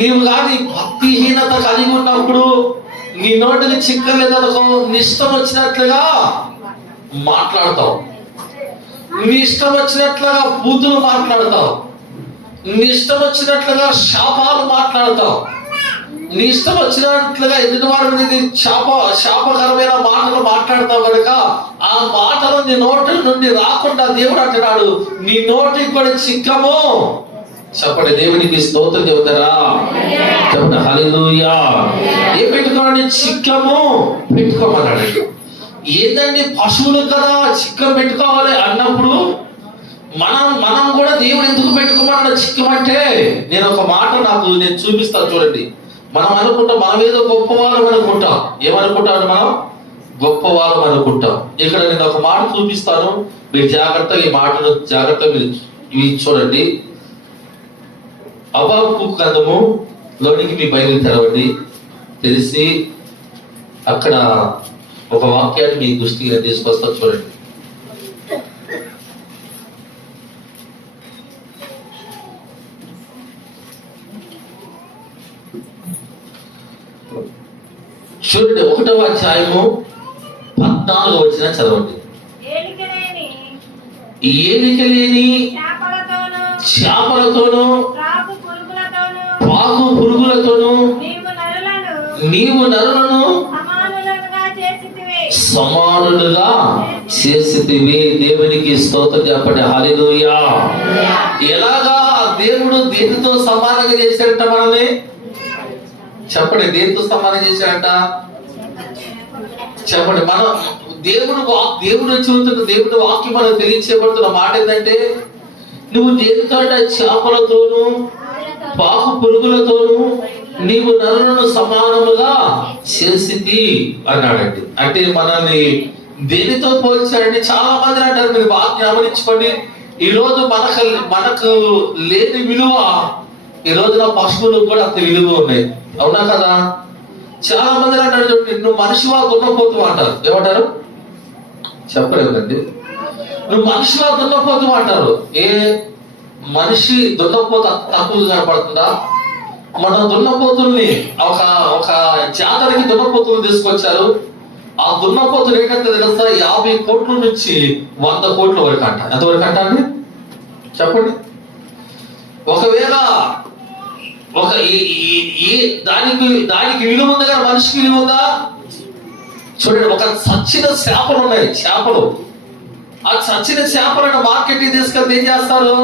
నీవు కానీ భక్తిహీనత కలిగి ఉన్నప్పుడు నీ నోటికి చిక్కం లేదనుకో, నీ ఇష్టం వచ్చినట్లుగా మాట్లాడతావు, నీ ఇష్టం వచ్చినట్లుగా బూతులు మాట్లాడతావు, నీ ఇష్టం వచ్చినట్లుగా శాపాలు మాట్లాడతావు, నీ ఇష్టం వచ్చినట్లుగా ఎదుటివాడి మీద శాపకరమైన మాటలు మాట్లాడతావు కనుక ఆ మాటలు నీ నోటి నుండి రాకుండా దేవుడు అంటున్నాడు, నీ నోటికి కూడా చిక్కము. చెప్పండి, దేవునికి స్తోత్రం చెబుతారా? చెప్పండి హల్లెలూయా. ఏం పెట్టుకోవాలని? చిక్కము పెట్టుకోమన్నాడు. ఏంటండి, పశువులు కదా చిక్కం పెట్టుకోవాలి అన్నప్పుడు మనం కూడా దేవుడు ఎందుకు పెట్టుకోమన్నాడు చిక్కమంటే? నేను ఒక మాట నేను చూపిస్తాను చూడండి. మనం అనుకుంటాం మనం ఏదో గొప్పవాళ్ళం అనుకుంటాం. ఏమనుకుంటాం? మనం గొప్పవాళ్ళం అనుకుంటాం. ఇక్కడ నేను ఒక మాట చూపిస్తాను, మీరు జాగ్రత్తగా ఈ మాటను జాగ్రత్తగా మీరు చూడండి. హబక్కూకు గ్రంథము లోనికి మీ బైబిల్ తెరవండి. తెలిసి అక్కడ ఒక వాక్యాన్ని మీ దృష్టికి తీసుకొస్తా చూడండి. చూడండి, 1వ అధ్యాయము 14వ వచనం చదవండి. ఏలిక లేని చేపలతోను పాకు పురుగులతోను నీవు నరులను సమానులుగా చేసితివి. దేవునికి స్తోత్రం చెప్పండి హల్లెలూయా. ఎలాగా దేవుడు దేనితో సమానంగా చేశాడంట మనల్ని? చెప్పండి, దేనితో సమానం చేశాడంట? చెప్పండి. మనం దేవుడు చెబుతున్న దేవుడు వాక్యం మనకు తెలియచేయబడుతున్న మాట ఏంటంటే, నువ్వు దేనితో చేపలతోను పాకు పురుగులతోను నీవు నరులను సమానముగా చేసింది అన్నాడండి. అంటే మనల్ని దేనితో పోల్చాడండి? చాలా మంది అంటారు, మీరు బాగా గమనించుకోండి. ఈ రోజు మనకు లేని విలువ ఈ రోజున పశువులకు కూడా అంత విలువ ఉన్నాయి. అవునా కదా? చాలా మంది అంటారు, చూడండి, నువ్వు మనిషివా దున్నపోతు అంటారు. ఏమంటారు? చెప్పలేదండి. నువ్వు మనిషివా దున్నపోతు అంటారు. ఏ మనిషి దున్నపోతు తక్కువ కనపడుతుందా? మనం దున్నపోతుల్ని ఒక జాతరకి దున్నపోతులు తీసుకొచ్చారు. ఆ దున్నపోతులు ఏంటంటే తెలుసా, 50 కోట్ల నుంచి 100 కోట్ల వరకు అంట. ఎంతవరకు అంట అండి? చెప్పండి. ఒకవేళ దానికి విలువ ఉంది కదా, మనిషికి విలువ ఉందా? చూడండి, ఒక చచ్చిన చేపలు ఉన్నాయి, చేపలు. ఆ చచ్చిన చేపలను మార్కెట్కి తీసుకెళ్తే ఏం చేస్తారు?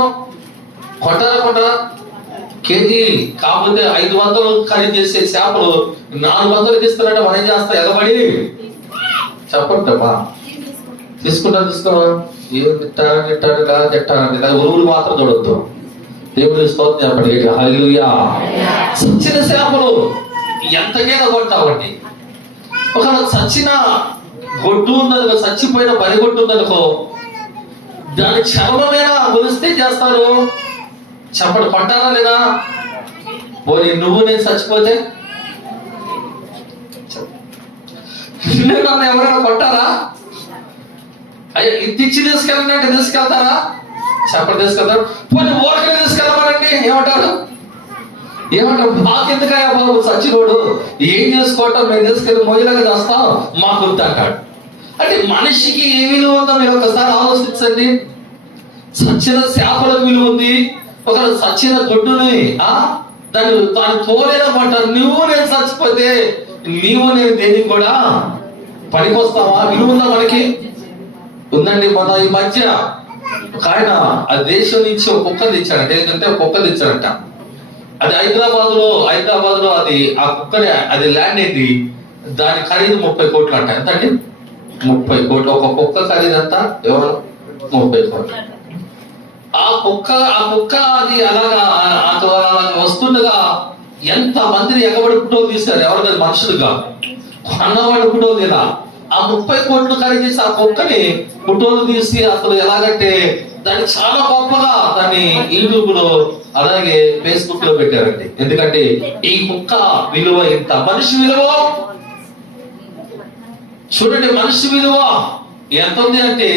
కొంటారా? కేజీ కాకపోతే 500 ఖరీదు చేసే చేపలు 400 ఇస్తారంటే మనం ఏం చేస్తాం? ఎగబడి చెప్పంటమ్మా తీసుకో ఏం తిట్టారండి ఉరువులు మాత్రం చూడొద్దు. దేవుని స్తోత్రం చెప్పండి హల్లెలూయా. చచ్చిన చేపలు ఎంతకైనా కొంటామండి. ఒక చచ్చిన గొడ్డు ఉందనుకో, చచ్చిపోయిన బరిగొడ్డు ఉందనుకో, దాని చర్మమైన కొలిస్తే చేస్తారు. చెప్పండి, కొంటారా లేదా? పోనీ నువ్వు నేను చచ్చిపోతే ఎవరైనా కొంటారా? అయ్యా ఇది ఇచ్చి తీసుకెళ్ళినట్టు తీసుకెళ్తారా? చెప్పండి, తీసుకెళ్తారు. పోనీ ఓకే తీసుకెళ్ళమనండి, ఏమంటారు? మాకెందుకయ్యా బాబు చచ్చినోడు ఏం చేసుకోవటం, మేము తీసుకెళ్ళి మొదలుగా చేస్తాం మాకు గుర్తు అంటాడు. అంటే మనిషికి ఏ విలువ ఉందో మీరు ఒకసారి ఆలోచించండి. చచ్చిన చేపలకు విలువ ఉంది, ఒక చచ్చిన గొడ్డుని దాని తోలేనమంటారు. నువ్వు నేను చచ్చిపోతే నీవు నేను దేనికి కూడా పనికొస్తావా? విలువ ఉందా మనకి? ఉందండి. మన ఈ మధ్య ఒక ఆయన ఆ దేశం నుంచి ఒక కుక్క తెచ్చాడంట. ఎందుకంటే ఒక కుక్క తెచ్చాడంట. అది హైదరాబాద్ లో అది ఆ కుక్కని అది ల్యాండ్ ఏంటి, దాని ఖరీదు 30 కోట్లు అంట. ఎంత అండి? 30 కోట్లు. ఒక కుక్క ఖరీదు అంతా ఎవరు? 30 కోట్లు. ఆ కుక్క అది అలాగా వస్తుండగా ఎంత మందిని ఎగబడి ఫోటోలు తీశారు. ఎవరు కాదు, మనుషులుగా అన్నవాడు ఫోటోలు తీరా ఆ 30 కోట్లు ఖరీదు ఆ కుక్కని ఫోటోలు తీసి అసలు ఎలాగంటే దాన్ని చాలా గొప్పగా దాన్ని యూట్యూబ్ లో అలాగే ఫేస్బుక్ లో పెట్టారండి. ఎందుకంటే ఈ కుక్క విలువ ఎంత, మనిషి విలువ చూడండి, మనిషి విలువ ఎంత ఉంది అంటే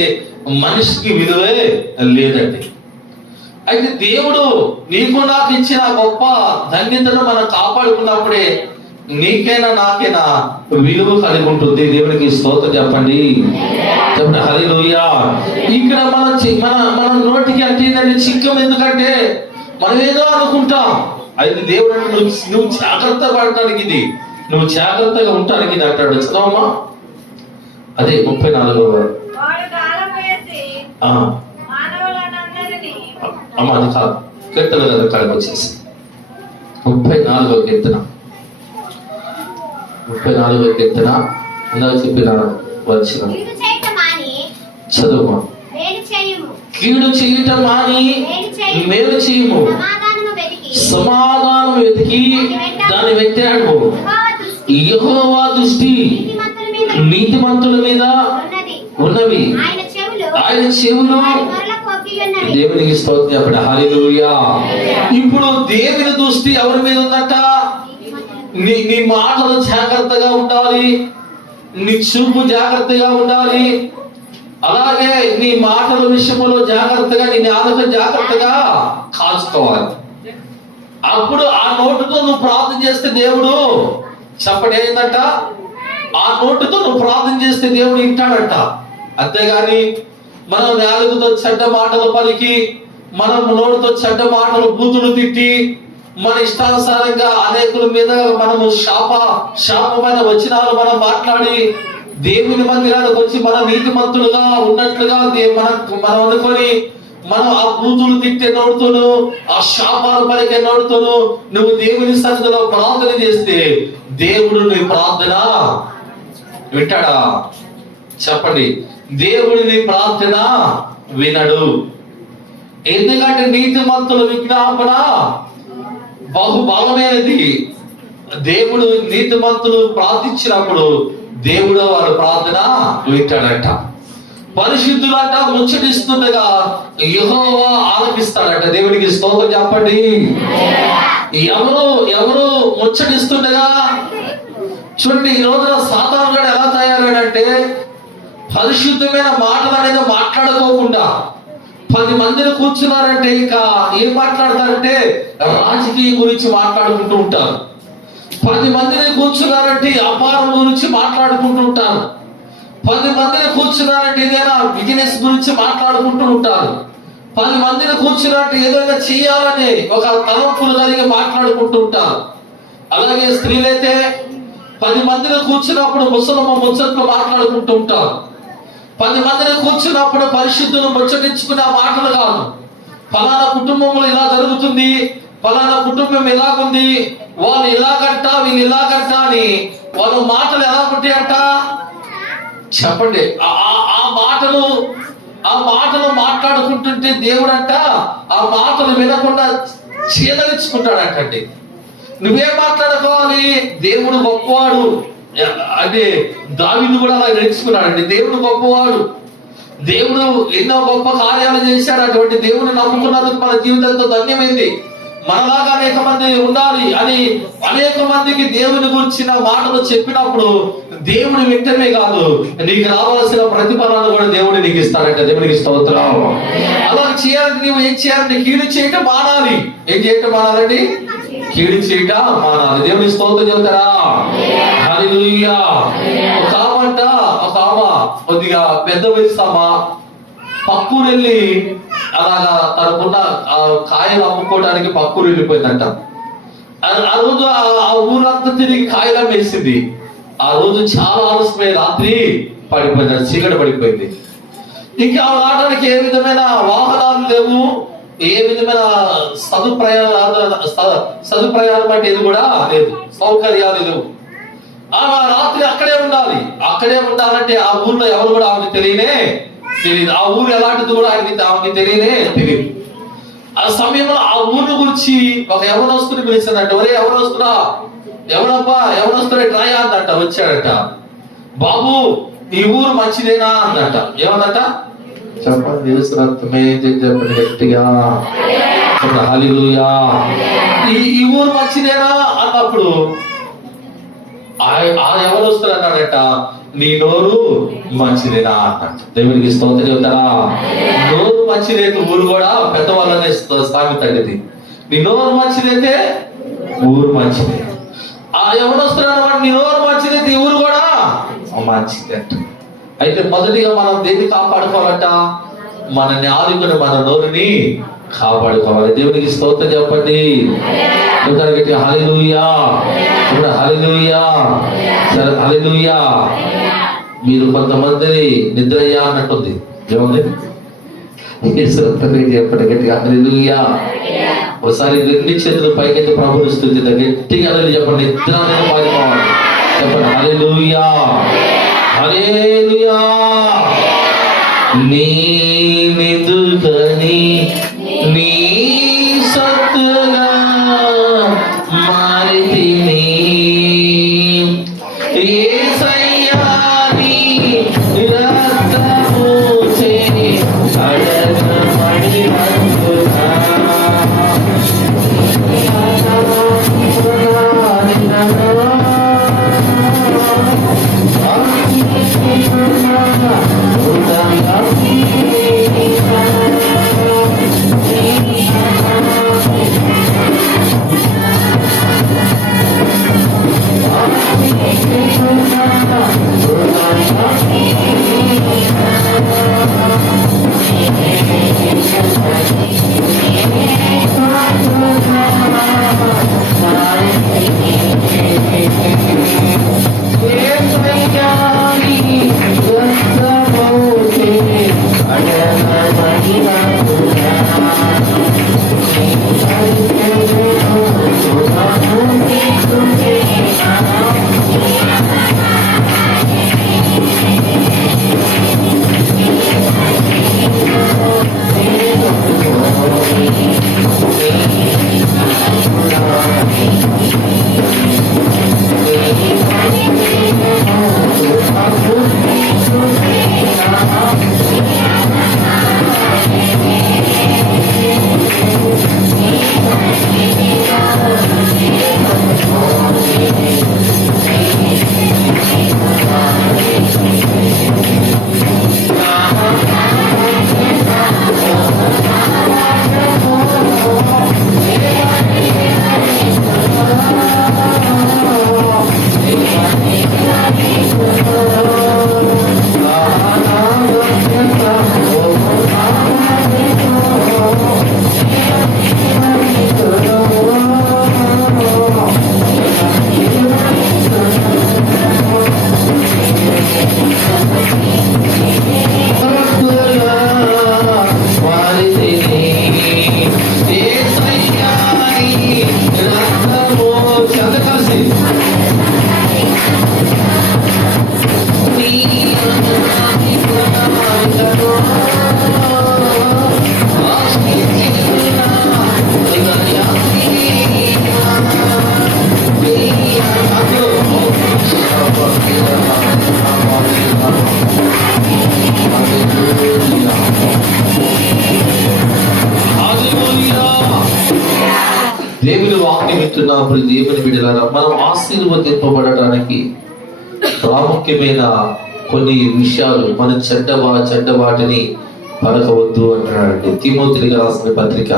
మనిషికి విలువే లేదండి. అయితే దేవుడు నీకు నాకు ఇచ్చిన గొప్ప ధన్యతను మనం కాపాడుకున్నప్పుడే నీకైనా నాకైనా విలువ కలిగి ఉంటుంది. దేవునికి స్తోత్రం చెప్పండి, చెప్పండి హల్లెలూయా. ఇక్కడ మన నోటికి అంటే ఏంటంటే చిక్కం, ఎందుకంటే మనం ఏదో అనుకుంటాం. అయితే దేవుడు అంటే నువ్వు జాగ్రత్త పడటానికి ఇది, నువ్వు జాగ్రత్తగా ఉండటానికి ఇది అంటాడు. చదవమ్మా, అదే 34వ అమ్మ, అది కాదు, కీర్తన కదా కాడికి వచ్చేసి 34వ కీర్తన, 34వ కీర్తన ఇందాక చెప్పిన వచ్చిన చదువు. కీడు చేయటం మాని మేలు చేయము, సమాధానం వెతికి దాన్ని వెతికాడు. యెహోవా దృష్టి నీతిమంతుల మీద ఉన్నవి, ఆయన చెవులు. దేవునికి స్తోత్రం చెప్పండి హల్లెలూయా. ఇప్పుడు దేవుని దృష్టి ఎవరి మీద ఉందట? నీ మాటలు జాగ్రత్తగా ఉండాలి, నీ చూపు జాగ్రత్తగా ఉండాలి, అలాగే నీ మాటల విషయంలో జాగ్రత్తగా, నీ ఆలోచన జాగ్రత్తగా కాచుకోవాలి. అప్పుడు ఆ నోటుతో నువ్వు ప్రార్థన చేస్తే దేవుడు చెప్పండి ఏంటంట, ఆ నోటుతో నువ్వు ప్రార్థన చేస్తే దేవుడు వింటాడట. అంతేగాని మనం నాలుగుతో చెడ్డ మాటలు పలికి, మనం నోటితో చెడ్డ మాటలు బూతులు తిట్టి, మన ఇష్టానుసారంగా అనేకుల మీద మనము శాపమైన వచనాలు మనం మాట్లాడి దేవుని మందిరానికి వచ్చి మన నీతిమంతులుగా ఉన్నట్లుగా మనం అనుకొని మనం ఆ బూతులు తిట్టే నోడుతోను, ఆ శాపాలు పలికే నోడుతోను నువ్వు దేవుని సన్నిధిలో ప్రార్థన చేస్తే దేవుడు నీ ప్రార్థన వింటాడా? చెప్పండి, దేవుడి నీ ప్రార్థన వినడు. ఎందుకంటే నీతిమంతుల విజ్ఞాపన బహుబలమైనది. దేవుడు నీతిమంతులు ప్రార్థించినప్పుడు దేవుడు వారి ప్రార్థన వింటాడట. పరిశుద్ధులంట ముచ్చటిస్తుండగా యెహోవా ఆలకిస్తాడట. దేవునికి స్తోత్రం చెప్పండి. ఎవరు ముచ్చటిస్తుండగా చూడండి, ఈ రోజున సాతాను గాడు ఎలా తయారాడంటే పరిశుద్ధమైన మాటలు అనేది మాట్లాడుకోకుండా 10 మందిని కూర్చున్నారంటే ఇంకా ఏం మాట్లాడతారంటే రాజకీయం గురించి మాట్లాడుకుంటూ ఉంటారు. 10 మందిని కూర్చున్నారంటే అపారం గురించి మాట్లాడుకుంటూ ఉంటారు. 10 మందిని కూర్చున్నారంటే ఏదైనా బిజినెస్ గురించి మాట్లాడుకుంటూ ఉంటారు. 10 మందిని కూర్చున్నారంటే ఏదైనా చేయాలని ఒక తలంపులు కలిగి మాట్లాడుకుంటూ ఉంటారు. అలాగే స్త్రీలైతే 10 మందిని కూర్చున్నప్పుడు ముచ్చట్లు మాట్లాడుకుంటూ ఉంటారు. 10 మందిని కూర్చున్నప్పుడు పరిశుద్ధులు ముచ్చటించుకునే మాటలు కాదు. ఫలానా కుటుంబంలో ఇలా జరుగుతుంది, ఫలానా కుటుంబం ఇలాగుంది, వాళ్ళు ఇలాగంట వీళ్ళు ఇలాగంట అని వాళ్ళ మాటలు ఎలా ఉంటాయంట చెప్పండి. ఆ మాటలు మాట్లాడుకుంటుంటే దేవుడంట ఆ మాటలు వినకుండా చీదరించుకుంటాడంటండి. నువ్వేం మాట్లాడుకోవాలి? దేవుడు గొప్పవాడు అంటే దావీదు కూడా అలా నేర్చుకున్నాడండి. దేవుడు గొప్పవాడు, దేవుడు ఎన్నో గొప్ప కార్యాలు చేశాడు. అటువంటి దేవుని నమ్ముకున్నందుకు మన జీవితంతో ధన్యమైంది. మనలాగా అనేక మంది ఉండాలి అని అనేక మందికి దేవుని గురించిన మాటలు చెప్పినప్పుడు దేవుడు వింటమే కాదు, నీకు రావాల్సిన ప్రతిఫలాన్ని కూడా దేవుడు నీకు ఇస్తాడంట. దేవునికి స్తోత్రం. అలా చేయాలంటే నువ్వు ఏం చేయాలంటే కీడు చేయటం మానాలి. ఏం చేయటం మానాలండి? కీడు చేయటం మానాలి. దేవుని స్తోత్రం చెబుతారా? హల్లెలూయా. ఒక ఆమె కొద్దిగా పెద్ద వయసు పక్కూరు వెళ్ళి అలాగా తనకున్న కాయలు అమ్ముకోవడానికి పక్కూరు వెళ్ళిపోయిందంట. ఆ రోజు ఆ ఊరంతా తిరిగి కాయలు అమ్మేసింది. ఆ రోజు చాలా ఆలస్యమై రాత్రి పడిపోయింది, చీకటి పడిపోయింది. ఇంకా రావడానికి ఏ విధమైన వాహనాలు లేవు, ఏ విధమైన సదుప్రయాలు బట్టి ఇది కూడా లేదు, సౌకర్యాలు లేవు. ఆమె రాత్రి అక్కడే ఉండాలంటే ఆ ఊర్లో ఎవరు కూడా ఆమెకు తెలియదు. ఆ ఊరు ఎలాంటిది కూడా ఆమెకి తెలియదు. ఆ సమయంలో ఆ ఊరు గురించి ఒక యవనస్తుని పిలిచిందంట. ఒరే ఎవరొస్తున్నా, ఎవరబ్బా ఎవరొస్తున్నా ట్రై అందంట. వచ్చాడట. బాబు ఈ ఊరు మంచిదేనా అన్నట. ఏమన్నట చెప్పండి, యేసు రక్తమే చెప్పండి గట్టిగా, హల్లెలూయా. ఈ ఊరు మంచిదేనా అన్నప్పుడు ఎవరు వస్తారు అన్నాడట, నీ నోరు మంచిదేనా అన్నట్టు. దేవునికి స్తోత్రం చెబుతారా? నోరు మంచిదైతే ఊరు కూడా పెద్దవాళ్ళనే సామెత ఇది. నీ నోరు మంచిదైతే ఊరు మంచిదే. ఎవరు వస్తున్నారు, నీ నోరు మంచిదైతే ఈ ఊరు కూడా మంచిది అంట. అయితే మొదటిగా మనం దేన్ని కాపాడుకోవాలంట? మన నాలుకని, మన నోరుని కాపాడుకోవాలి. దేవునికి స్తోత్రం చెప్పండి. హల్లెలూయా, హల్లెలూయా, హల్లెలూయా. మీరు కొంతమందిని నిద్రయ్యా అన్నట్టుంది. ఏముంది చెప్పండి గట్టిగా, హల్లెలూయా. ఒకసారి రెండు చేతులు పైకెత్తి ప్రభువుని స్తుతిద్దాం గట్టిగా, చెప్పండి, నిద్ర అనేది పాడుకోవాలి. చెప్పండి, హల్లెలూయా, హల్లెలూయా. నీ నిదుకని నీ సత్తుగా మారితిని, యేసయ్యా నీ రక్తము చే కడగబడినందున దేవుని వాక్యం వింటున్నప్పుడు దేవుని బిడ్డలారా, మనం ఆశీర్వదింపబడటానికి ప్రాముఖ్యమైన కొన్ని విషయాలు, మన చెడ్డ వాటిని పలకవద్దు అంటున్నాడండి. తిమోతికి రాసిన పత్రిక,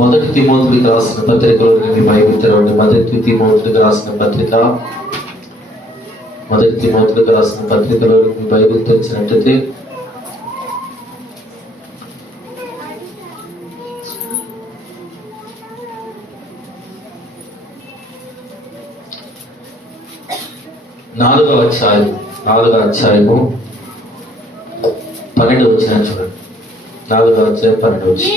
మొదటి తిమోతికి రాసిన పత్రికలో బైబిల్ తెరవండి. మొదటి తిమోతికి రాసిన పత్రికలో బైబిల్ తెరిచినట్టయితే నాలుగవ అధ్యాయము 12 వచ్చిన చూడండి. 4వ అధ్యాయం 12 వచ్చి,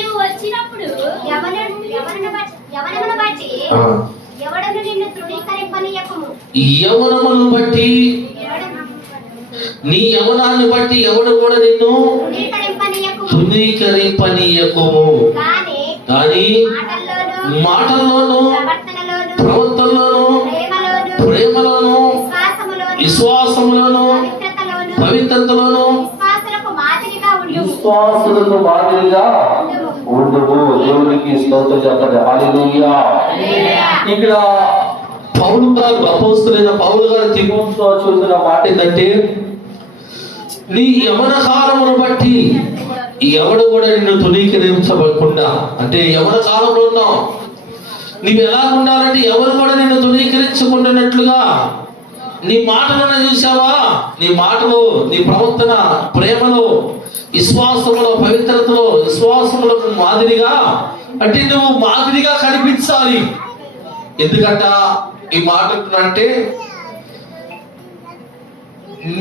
యవనమును బట్టి నీ యవనాన్ని బట్టి ఎవడు కూడా నిన్ను తృణీకరింపనీయకుము, కానీ మాటల్లోను ప్రవర్తనలోను ప్రేమలోను విశ్వాసములోను పవిత్రతలోను విశ్వాసులకు మాదిరిగా ఉండుము. దేవునికి స్తోత్రం చెప్పండి. హల్లెలూయా. ఇక్కడ పౌలు గారు, అపోస్తలుడైన పౌలు గారు తిమోతితో చూసిన మాట ఏంటంటే, నీ యవన కాలమును బట్టి ఎవడు కూడా నిన్ను తునీకరించబడకుండా, అంటే యవన కాలంలో ఉన్నావు, నీవు ఎలా ఉండాలంటే ఎవరు కూడా నిన్ను తునీకరించుకుంటున్నట్లుగా నీ మాటలను చూసావా, నీ మాటలు, నీ ప్రవర్తన, ప్రేమలో, విశ్వాసములో, పవిత్రతలో, విశ్వాసములకు మాదిరిగా, అంటే నువ్వు మాదిరిగా కనిపించాలి. ఎందుకంట ఈ మాట అంటే,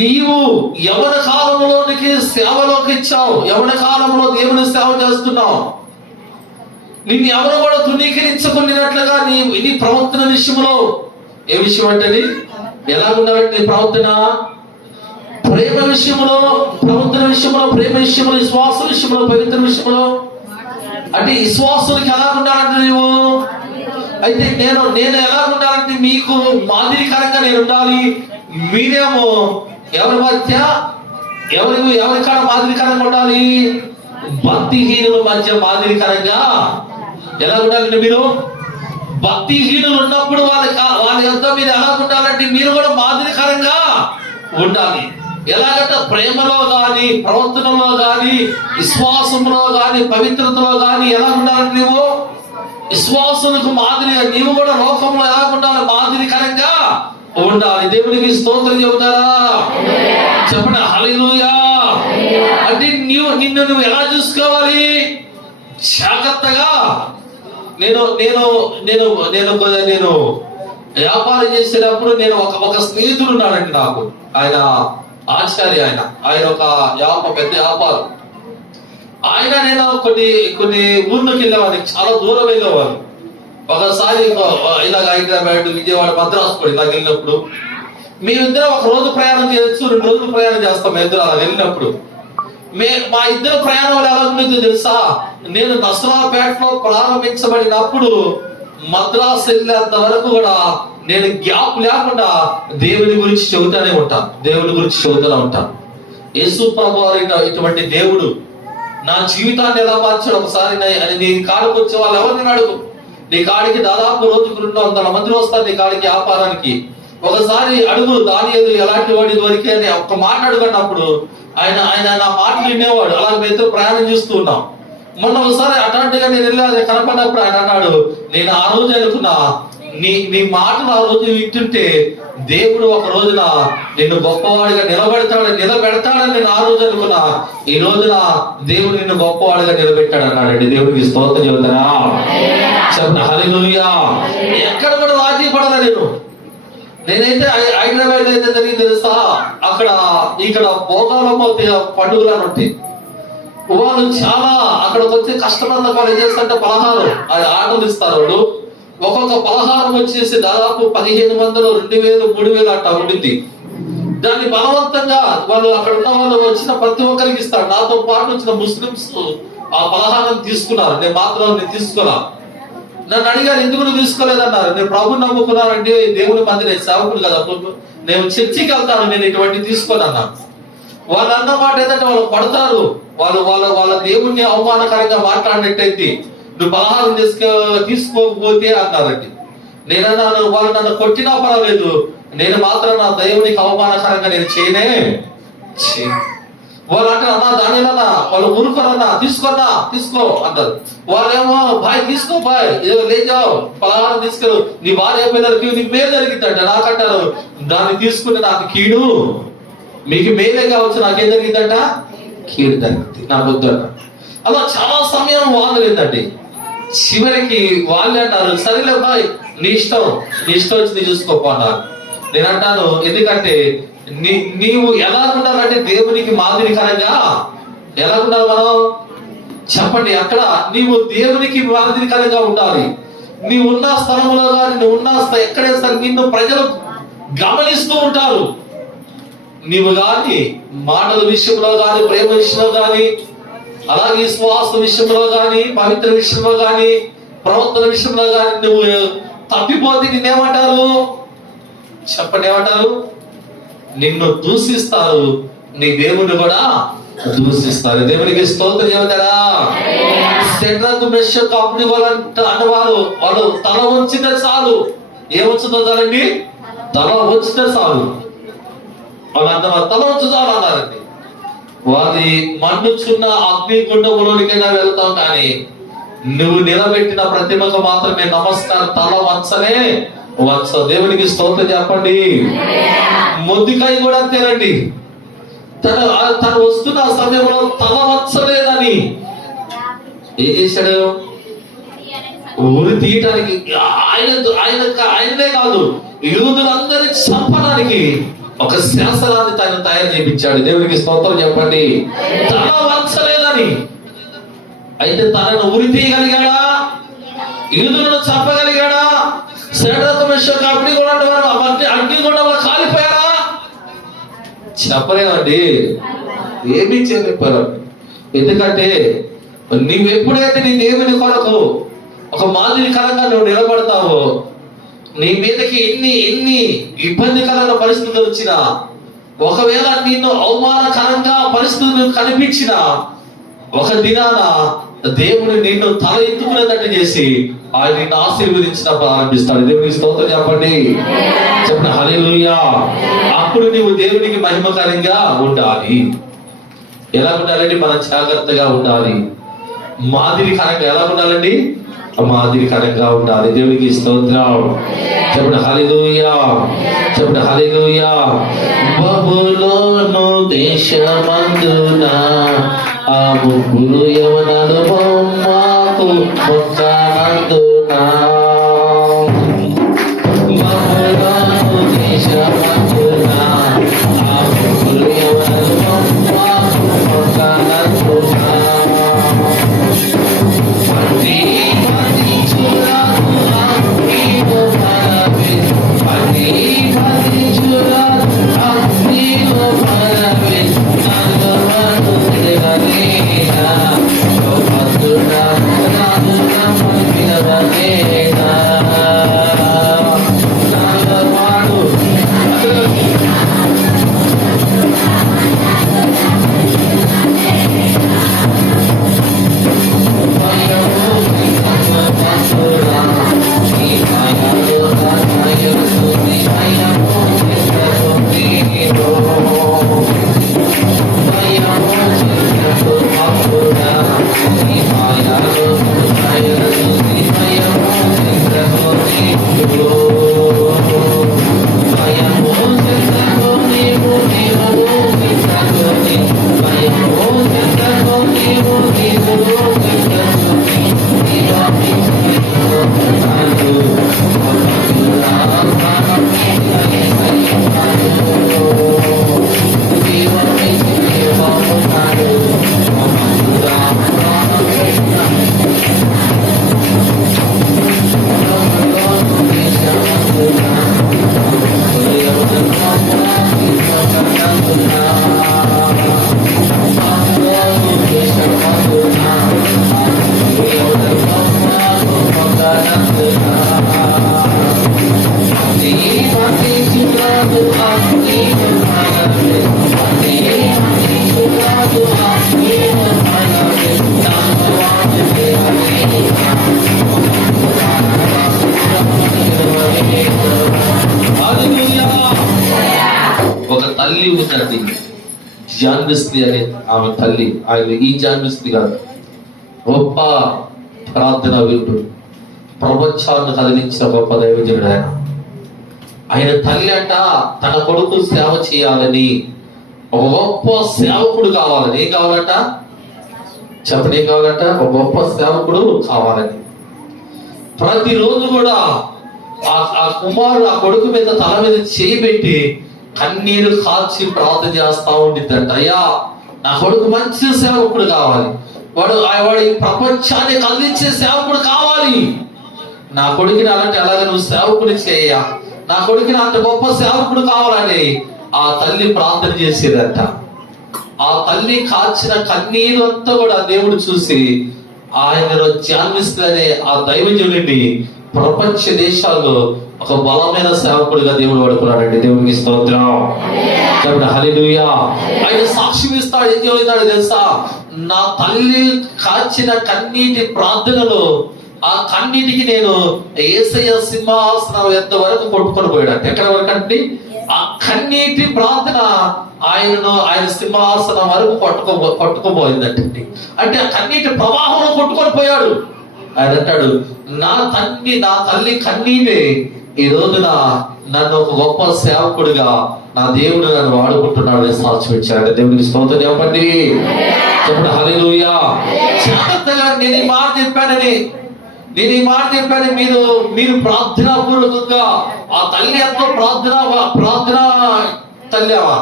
నీవు యవన కాలంలోనికి సేవలోకి ఇచ్చావు, యవన కాలంలో దేవుని సేవ చేస్తున్నావు. నిన్ను ఎవరు కూడా తృణీకరించుకున్నట్లుగా నీ ప్రవర్తన విషయంలో, ఏ విషయం అంటే ఎలా ఉండాలంటే నీ ప్రవర్తన, ప్రేమ విషయంలో, ప్రవర్తన విషయంలో, ప్రేమ విషయంలో, విశ్వాస విషయంలో, పవిత్ర విషయంలో, అంటే విశ్వాసులకి ఎలా ఉండాలంటే నీవు, అయితే నేను ఎలా ఉండాలంటే మీకు మాదిరికరంగా నేను ఉండాలి. మీరేమో ఎవరి మధ్య ఎవరికాడ మాదిరికరంగా ఉండాలి, భక్తిహీనుల మధ్య మాదిరికరంగా ఎలా ఉండాలంటే మీరు, భక్తిహీనులు ఉన్నప్పుడు వాళ్ళ యొక్క మీరు ఎలా ఉండాలంటే మీరు కూడా మాదిరికరంగా ఉండాలి. ఎలాగంటే ప్రేమలో గాని, ప్రవర్తనలో గాని, విశ్వాసంలో గాని, పవిత్రతలో గాని ఎలా ఉండాలంటే నీవు విశ్వాసులకు మాదిరిగా, నీవు కూడా లోకంలో ఎలా ఉండాలి, మాదిరికరంగా ఉండాలి. దేవునికి స్తోత్రం చెబుతారా? చెప్పండి హల్లెలూయా. అంటే నిన్ను నువ్వు ఎలా చూసుకోవాలి, జాగ్రత్తగా. నేను నేను నేను నేను నేను వ్యాపారం చేసేటప్పుడు నేను ఒక స్నేహితుడు ఉన్నాడండి నాకు. ఆయన ఆచార్య, ఆయన ఒక పెద్ద వ్యాపారం. నేను కొన్ని ఊర్లోకి వెళ్ళేవాడిని, చాలా దూరం వెళ్ళేవాడిని. ఒకసారి ఇలాగ హైదరాబాద్, విజయవాడ, మద్రాసు కూడా ఇలాగ వెళ్ళినప్పుడు మేమిద్దరం ఒక రోజు ప్రయాణం చేయొచ్చు, 2 రోజులు ప్రయాణం చేస్తాం. మేమిద్దరు అలా వెళ్ళినప్పుడు మా ఇద్దరు ప్రయాణాలు ఎలా ఉంటుందో తెలుసా? నేను నసరాపేటలో ప్రారంభించబడినప్పుడు మద్రాసు వెళ్ళేంత వరకు కూడా నేను గ్యాప్ లేకుండా దేవుని గురించి చెబుతూనే ఉంటాను, దేవుని గురించి చెబుతూనే ఉంటాను. యేసు ప్రభువు ఇటువంటి దేవుడు నా జీవితాన్ని ఎలా మార్చాడు ఒకసారి. నీ కాడికి వచ్చే వాళ్ళు ఎవరిని అడుగు, నీ కాడికి దాదాపు రోజుకు 200 మంది వస్తారు నీ కాడికి వ్యాపారానికి. ఒకసారి అడుగు దానియేలు ఎలాంటి వాడి దొరికి అని ఒక్క మాట అడుగున్నప్పుడు ఆయన నా మాటలు వినేవాడు. అలాగే మేము ఇద్దరు ప్రయాణం చేస్తూ ఉన్నాం. మొన్న ఒకసారి అట్లాంటిగా నేను వెళ్ళి కనపడినప్పుడు ఆయన అన్నాడు, నేను ఆ రోజు అనుకున్నా, నీ మాటలు ఆ రోజు వింటుంటే దేవుడు ఒక రోజున నిన్ను గొప్పవాడిగా నిలబెడతాడని నేను ఆ రోజు అనుకున్నా. ఈ రోజున దేవుడు నిన్ను గొప్పవాడిగా నిలబెట్టాడు అన్నాడండి. దేవుడికి స్తోత్రం చెబుతారా? చెప్పండి హల్లెలూయా. ఎక్కడ కూడా రాజీ పడలా నేనైతే హైదరాబాద్ అయితే జరిగింది తెలుసా, ఇక్కడ భోగాలమ్మ పండుగలు అని ఉంటాయి. వాళ్ళు చాలా అక్కడికి వచ్చే కస్టమర్ల వాళ్ళు ఏం చేస్తారంటే పలహారం ఆర్డర్లు ఇస్తారు. వాళ్ళు ఒక్కొక్క పలహారం వచ్చేసి దాదాపు 1500, 2000, 3000 అట్లా ఉండింది. దాన్ని బలవంతంగా వాళ్ళు అక్కడ ఉన్న వాళ్ళు వచ్చిన ప్రతి ఒక్కరికి ఇస్తారు. నాతో పాటు వచ్చిన ముస్లిమ్స్ ఆ పలహారం తీసుకున్నారు, నేను తీసుకోలా. నన్ను అడిగారు, ఎందుకు నువ్వు తీసుకోలేదన్నారు. నేను ప్రభుని నమ్ముకున్నానండి, దేవుని మంది, నేను సేవకులు కదా, నేను చర్చికి వెళ్తాను, నేను ఇటువంటి తీసుకోనన్నా. వాళ్ళు అన్న మాట ఏంటంటే వాళ్ళు పడతారు, వాళ్ళ దేవుణ్ణి అవమానకరంగా మాట్లాడినట్టయితే నువ్వు పలహారం తీసుకోకపోతే అన్నారండి. నేనన్నాను, వాళ్ళు నన్ను కొట్టినా పర్వాలేదు, నేను మాత్రం నా దేవునికి అవమానకరంగా నేను చేయనే. వాళ్ళు అంటే అన్నా దానిలన్నా వాళ్ళు ఊరుకోరన్నా, తీసుకో అంటారు. వాళ్ళేమో బాయ్ తీసుకో, బాయ్ ఏదో లేచావు పలహారం తీసుకెళ్ళు, నీ భార్య పిల్లలకి నీకు మేలు జరిగిద్దంట. నాకంటారు, దాన్ని తీసుకుంటే నాకు కీడు, మీకు మేలే కావచ్చు, నాకేం జరిగిందంట, కీడు జరిగింది, నాకు వద్దంట. అలా చాలా సమయం వాదలేదండి. చివరికి వాళ్ళే అంటారు, సరేలే బాయ్ నీ ఇష్టం వచ్చి చూసుకోపో అన్నారు. నేను అంటాను, ఎందుకంటే నీవు ఎలా ఉండాలంటే దేవునికి మాదిరికరంగా ఎలా ఉండాలి మనం చెప్పండి. అక్కడ నీవు దేవునికి మాదిరికరంగా ఉండాలి. నీవు ఉన్న స్థలంలో కానీ, నువ్వు ఉన్న ఎక్కడే సరే నిన్ను ప్రజలు గమనిస్తూ ఉంటారు. నీవు కానీ మాటల విషయంలో కానీ, ప్రేమ విషయంలో కానీ, అలాగే విశ్వాస విషయంలో కానీ, పవిత్ర విషయంలో కానీ, ప్రవర్తన విషయంలో కానీ నువ్వు తప్పిపోతే నిన్నేమంటారు చెప్పండి, ఏమంటారు? నిన్ను దూషిస్తారు, నీ దేవుని కూడా దూషిస్తారు. దేవునికి స్తోత్రం చెబుతారా? షడ్రకు మెషకు అబ్దెనెగోలు అనేవారు వాళ్ళు తల వంచితే చాలు. ఏమొచ్చుతో చాలండి? తల వంచితే చాలు. వాళ్ళు అంటారు తల వంచు చాలు అన్నారండి. వారి మండుచున్న అగ్నిగుండములోనికైనా వెళ్తాం, కానీ నువ్వు నిలబెట్టిన ప్రతిమకు మాత్రమే నమస్కారం, తల వంచనే వంచ. దేవునికి స్తోత్రం చెప్పండి. మొద్దికాయ కూడా అంతేనండి. తను వస్తున్న సమయంలో తల వంచలేదని ఏం చేశాడు? ఉరి తీయటానికి ఆయననే కాదు, యూదులందరినీ చంపడానికి ఒక శాసనాన్ని తను తయారు చేయించాడు. దేవునికి స్తోత్రం చెప్పండి. తల వంచలేదని. అయితే తనను ఉరి తీయగలిగాడా? యూదులను చంపగలిగాడా? షడ్రకు మెషకు అగ్నిగుండంలో కాలిపోయారా? చెప్పలేమండి. ఏమీ చెప్పారు. ఎందుకంటే నీవెప్పుడైతే నీ దేవుని కొరకు ఒక మాదిరికరంగా నువ్వు నిలబడతావో, నీ మీదకి ఎన్ని ఇబ్బందికరమైన పరిస్థితులు వచ్చినా, ఒకవేళ నిన్ను అవమానకరంగా పరిస్థితులు కనిపించినా, ఒక దినాన దేవుడు నిన్ను తల ఎత్తుకునేటట్టు చేసి ఆయన నిన్ను ఆశీర్వదించిన ప్రారంభిస్తాడు. దేవునికి స్తోత్రం చెప్పండి. చెప్పండి హల్లెలూయా. అప్పుడు నీవు దేవునికి మహిమకరంగా ఉండాలి. ఎలా ఉండాలండి? మనం జాగ్రత్తగా ఉండాలి. మాదిరికరంగా ఎలా ఉండాలండి? మాదిరికరంగా ఉండాలి. దేవునికి స్తోత్రం. చెప్పండి హల్లెలూయా. చెప్పండి హల్లెలూయా. బబులోను దేశమందున ఆ ముగ్గురు యవనులు బొమ్మకు మొక్కనందున, బబులోను దేశమందున ఆ ముగ్గురు యవనులు బొమ్మకు మొక్కనందున, ఒక తల్లి ఉందండి, జాన్విస్తి అనే ఆమె తల్లి. ఆయన ఈ జాన్విస్తి కాదు, గొప్ప ప్రార్థన వీరుడు, ప్రపంచాన్ని కదిలించిన గొప్ప దైవజనుడు ఆయన. ఆయన తల్లి అంట తన కొడుకు సేవ చేయాలని, ఒక గొప్ప సేవకుడు కావాలని. ఏం కావాలంట? చెప్పండి, ఏం కావాలంట? ఒక గొప్ప సేవకుడు కావాలని. ప్రతిరోజు కూడా ఆ కుమారుడు ఆ కొడుకు మీద తల మీద చేయి పెట్టి కన్నీరు కాల్చి ప్రార్థన చేస్తా ఉండిద్దంట. అయ్యా, నా కొడుకు మంచి సేవకుడు కావాలి, వాడు ఈ ప్రపంచాన్ని కదిలించే సేవకుడు కావాలి. నా కొడుకుని అలాంటి ఎలాగ నువ్వు సేవకుని చేయ, నా కొడుకుని అంత గొప్ప సేవకుడు కావాలని ఆ తల్లి ప్రార్థన చేసేదంట. ఆ తల్లి కాల్చిన కన్నీరు అంతా కూడా దేవుడు చూసి ఆయనలో ధ్యానిస్తుందనే ఆ దైవజనుడిని ప్రపంచ దేశాల్లో ఒక బలమైన సేవకుడిగా దేవుడు వాడుకున్నాడండి. దేవునికి స్తోత్రం. చెప్పండి హల్లెలూయా. ఆయన సాక్ష్యం ఇస్తాడు. ఏం చెబుతాడు తెలుసా? నా తల్లి కాచిన కన్నీటి ప్రార్థనలో ఆ కన్నీటికి నేను యేసయ్య సింహాసనం ఎంత వరకు కొట్టుకొని పోయాడు. ఎక్కడ వరకు అంటే ఆ కన్నీటి ప్రార్థన ఆయన సింహాసనం వరకు కొట్టుకోబోయిందంటండి. అంటే ఆ కన్నీటి ప్రవాహంలో కొట్టుకొని పోయాడు. ఆయన అంటాడు, నా తల్లి కన్నీటే ఈ రోజున నన్ను ఒక గొప్ప సేవకుడిగా నా దేవుడు నన్ను వాడుకుంటున్నాడు సాక్ష్యం ఇచ్చాడు. దేవుడికి స్తోత్రం చెప్పండి. చెప్పండి హల్లెలూయా. జాగ్రత్తగా నేను ఈ మాట చెప్పానని మీరు ప్రార్థనా పూర్వకంగా ఆ తల్లి ఎంతో ప్రార్థన తల్లివా,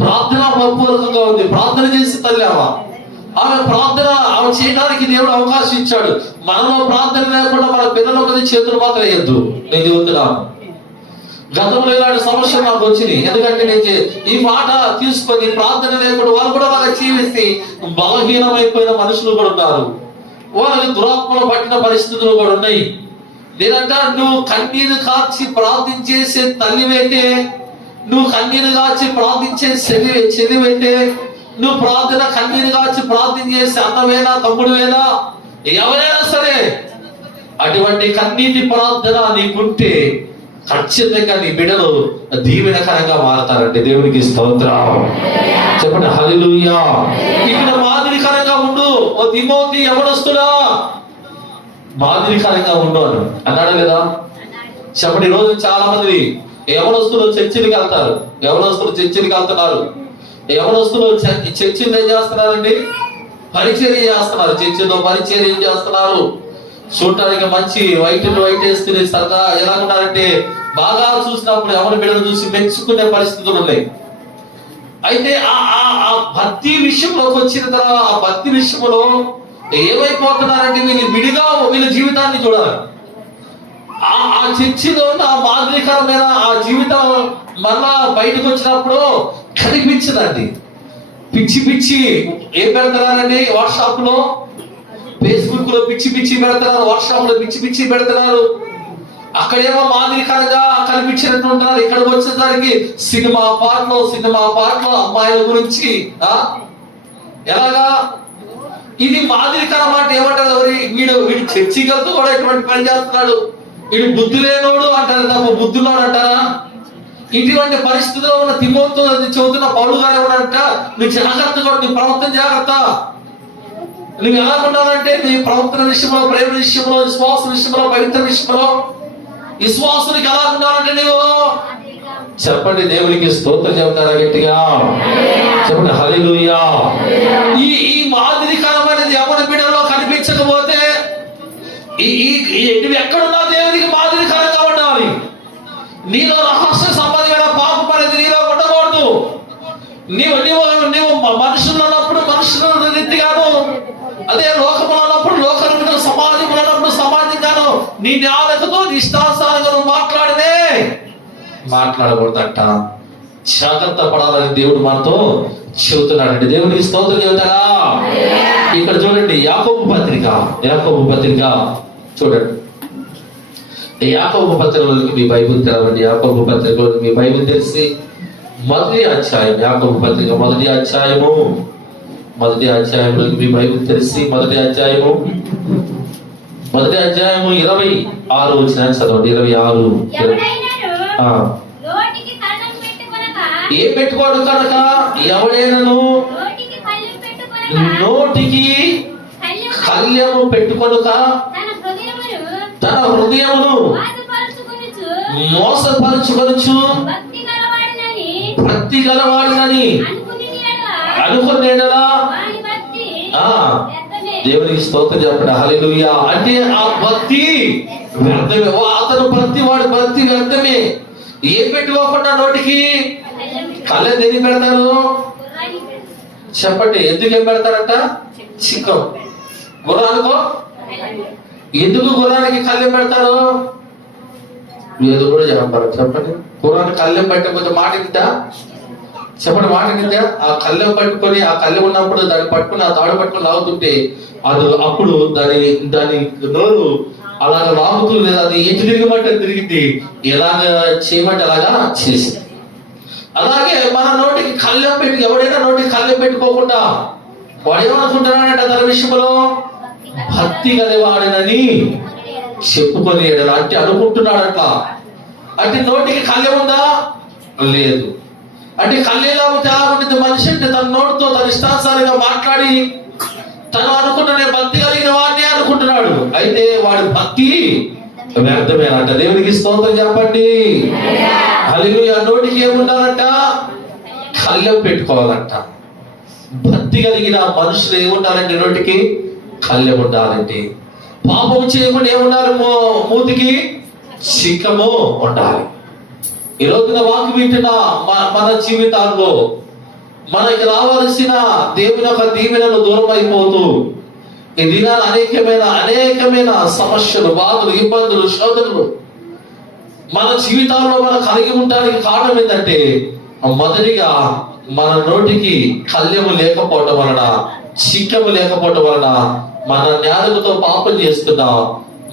ప్రార్థనా పూర్వకంగా ఉంది, ప్రార్థన చేసి తల్లివా. ఆమె చేయడానికి దేవుడు అవకాశం ఇచ్చాడు. మనలో ప్రార్థన లేకుండా మన పిల్లలు చేతులు మాత్రం వేయద్దు. నేను చెబుతున్నాను, గతంలో ఇలాంటి సమస్యలు నాకు వచ్చినాయి. ఎందుకంటే నేను ఈ మాట తీసుకొని ప్రార్థన లేకుండా వాళ్ళు కూడా బాగా జీవిస్తే బలహీనమైపోయిన మనుషులు కూడా ఉన్నారు. వాళ్ళకి దురాత్మలు పట్టిన పరిస్థితులు కూడా ఉన్నాయి. నేనంట నువ్వు కన్నీరు కాచి ప్రార్థించేసే తల్లివైతే, నువ్వు కన్నీరు కాచి ప్రార్థించే చెల్లివైతే, నువ్వు కన్నీరు కాచి ప్రార్థన చేసే అన్నవేనా తమ్ముడువేనా ఎవరైనా సరే, అటువంటి కన్నీటి ప్రార్థన నీకుంటే ఖచ్చితంగా నీ బిడ్డలు దీవెనకరంగా మారతారంటే దేవునికి స్తోత్రం. చెప్పండి హల్లెలూయా. ఇక్కడ మాదిరికరంగా ఉండు. ఓ తిమోతి యవనస్తుడా మాదిరికరంగా ఉండు అన్నాడు కదా. చెప్పండి, ఈ రోజు చాలా మంది యవనస్తులు చర్చిలకు వెళ్తున్నారు. యవనస్తులు చర్చిలు ఏం చేస్తున్నారండి? పరిచర్య చేస్తున్నారు. చర్చిలో పరిచర్య ఏం చేస్తున్నారు? చూడటానికి మంచి వైట్ వేసుకుని సరదా ఎలా ఉన్నారంటే బాగా చూసినప్పుడు ఎవరి బిడ్డలు చూసి మెచ్చుకునే పరిస్థితులు ఉన్నాయి. అయితే ఆ భక్తి విషయంలోకి వచ్చిన తర్వాత ఆ భక్తి విషయంలో ఏమైపోతున్నారంటే వీళ్ళ జీవితాన్ని చూడాలి. ఆ చర్చిలో ఉన్న ఆ మాదిరికరమైన ఆ జీవితం మళ్ళా బయటకు వచ్చినప్పుడు కనిపించదండి. పిచ్చి ఏం పెడతారండి? వాట్సాప్ లో, ఫేస్బుక్ లో పిచ్చి పెడతారు, వాట్సాప్ లో పిచ్చి పెడతారు. అక్కడేమో మాదిరికరంగా కనిపించినట్టు ఉంటారు. ఇక్కడికి వచ్చేసరికి సినిమా పాటలు అమ్మాయిల గురించి. ఎలాగా ఇది మాదిరికరం అంటే ఏమంటారు? వీడు చర్చికి వెళ్తూ కూడా ఇటువంటి పని చేస్తున్నాడు, వీడు బుద్ధి లేనోడు అంటారు తప్ప బుద్ధులోడు అంటారా? ఇటువంటి పరిస్థితిలో ఉన్న తిమోతితో చదువుతున్న పౌలు గారు ఏమన్నారంట, నువ్వు జాగ్రత్తగా, నీ ప్రవర్తన జాగ్రత్త. నువ్వు ఎలా ఉన్నావంటే నీ ప్రవర్తన విషయంలో, ప్రేమ విషయంలో, విశ్వాస విషయంలో, పవిత్ర విషయంలో విశ్వాసునికి ఎలా ఉన్నావంటే నువ్వు చెప్పండి. దేవునికి స్తోత్రం చెబుతారా గట్టిగా? చెప్పండి హల్లెలూయా. ఈ మాదిరికరమైనది ఎవరి బిడ్డలో కనిపించకపోతే నువ్వు ఎక్కడున్నా దేవునికి మాదిరికరంగా ఉండాలి. నీలో రహస్య సంబంధమైన పాపం అనేది నీలో ఉండకూడదు. నీవు మనుషులు అన్నప్పుడు మనుషుల రీతిగాను, అదే లోకములు అన్నప్పుడు లోకములు, సమాజంలో అన్నప్పుడు సమాజంగాను, నీ న్యాయతతో ఇష్టానుసారంగా నువ్వు మాట్లాడకూడదంట. జాగ్రత్త పడాలని దేవుడు మనతో చెబుతున్నాడండి. దేవునికి స్తోత్రం చెబుతారా? ఇక్కడ చూడండి, యాకోబు పత్రిక చూడండి. యాకోబు పత్రికలోకి మీ బైబిల్ తెరవండి. యాకోబు పత్రికలోకి మీ బైబిల్ తెరిచి మొదటి అధ్యాయం, యాకోబు పత్రిక మొదటి అధ్యాయంలోకి మీ బైబిల్ తెరిచి మొదటి అధ్యాయము 26 వచనం చదవండి. 26. ఏం పెట్టుకోడు కనుక ఎవడైనాను నోటికి కళ్యము పెట్టుకొనుక తన హృదయమును మోసపరుచుకొనుచు భక్తి గలవాడినని అనుకునేలా దేవునికి స్తోత్రం చెప్పండి హల్లెలూయా. అంటే ఆ భక్తి వ్యర్థమే. వాడి భక్తి వ్యర్థమే. ఏం పెట్టుకోకుండా నోటికి కళ్ళ దేని పెడతారు చెప్పండి? ఎందుకు ఏం పెడతారంట? చిక్కం. గుర్రానికో ఎందుకు గుర్రానికి కళ్ళెం పెడతారు? ఏదో కూడా చెప్పండి. గుర్రానికి కళ్ళెం పెట్టకపోతే మాట ఇంట చెప్పండి మాట నిందా. ఆ కళ్ళెం పట్టుకొని, ఆ కళ్ళెం ఉన్నప్పుడు దాన్ని పట్టుకుని, ఆ తాడు పట్టుకొని లాగుతుంటే అది అప్పుడు దాని నోరు అలాగ లాగుతుంది లేదా, అది ఎటు తిరిగిమంటే తిరిగింది, ఎలాగ చేయమంటే అలాగా చేసింది. అలాగే మన నోటికి కళ్ళెం పెట్టి, ఎవడైనా నోటికి కళ్ళెం పెట్టుకోకుండా వాడు ఏమనుకుంటున్నాడంట తన విషయంలో భక్తి గలవాడనని చెప్పుకొని అంటే అనుకుంటున్నాడట. అంటే నోటికి కళ్ళెం ఉందా? లేదు. అంటే కళ్ళెలా ఉంటుంది మనిషి అంటే తన నోటితో తన ఇష్టానుసారంగా మాట్లాడి తను అనుకున్న నేను భక్తి కలిగిన వాడిని అనుకుంటున్నాడు. అయితే వాడి భక్తి వ్యర్థమేనంట. దేవునికి స్తోత్రం చెప్పండి. హల్లెలూయా. నోటికి ఏముండాలంట? కళ్ళెం పెట్టుకోవాలంట. భక్తి కలిగిన మనుషులు ఏముండాలంటే నోటికి కళ్ళెం ఉండాలండి. పాపం చేయకుండా ఏముండాలి? మూతికి చిక్కము ఉండాలి. ఈ రోజున వాక్యం వింటున్న మన జీవితాల్లో మనకి రావాల్సిన దేవుని యొక్క దీవెనలు దూరం అయిపోతూ ఈ దినాలు అనేకమైన సమస్యలు, బాధలు, ఇబ్బందులు, శోధనలు మన జీవితాల్లో మనం కలిగి ఉండడానికి కారణం ఏంటంటే మొదటిగా మన నోటికి కళ్ళెము లేకపోవటం వలన, చిక్కము లేకపోవటం వలన మన జ్ఞానముతో పాపం చేస్తున్నాం.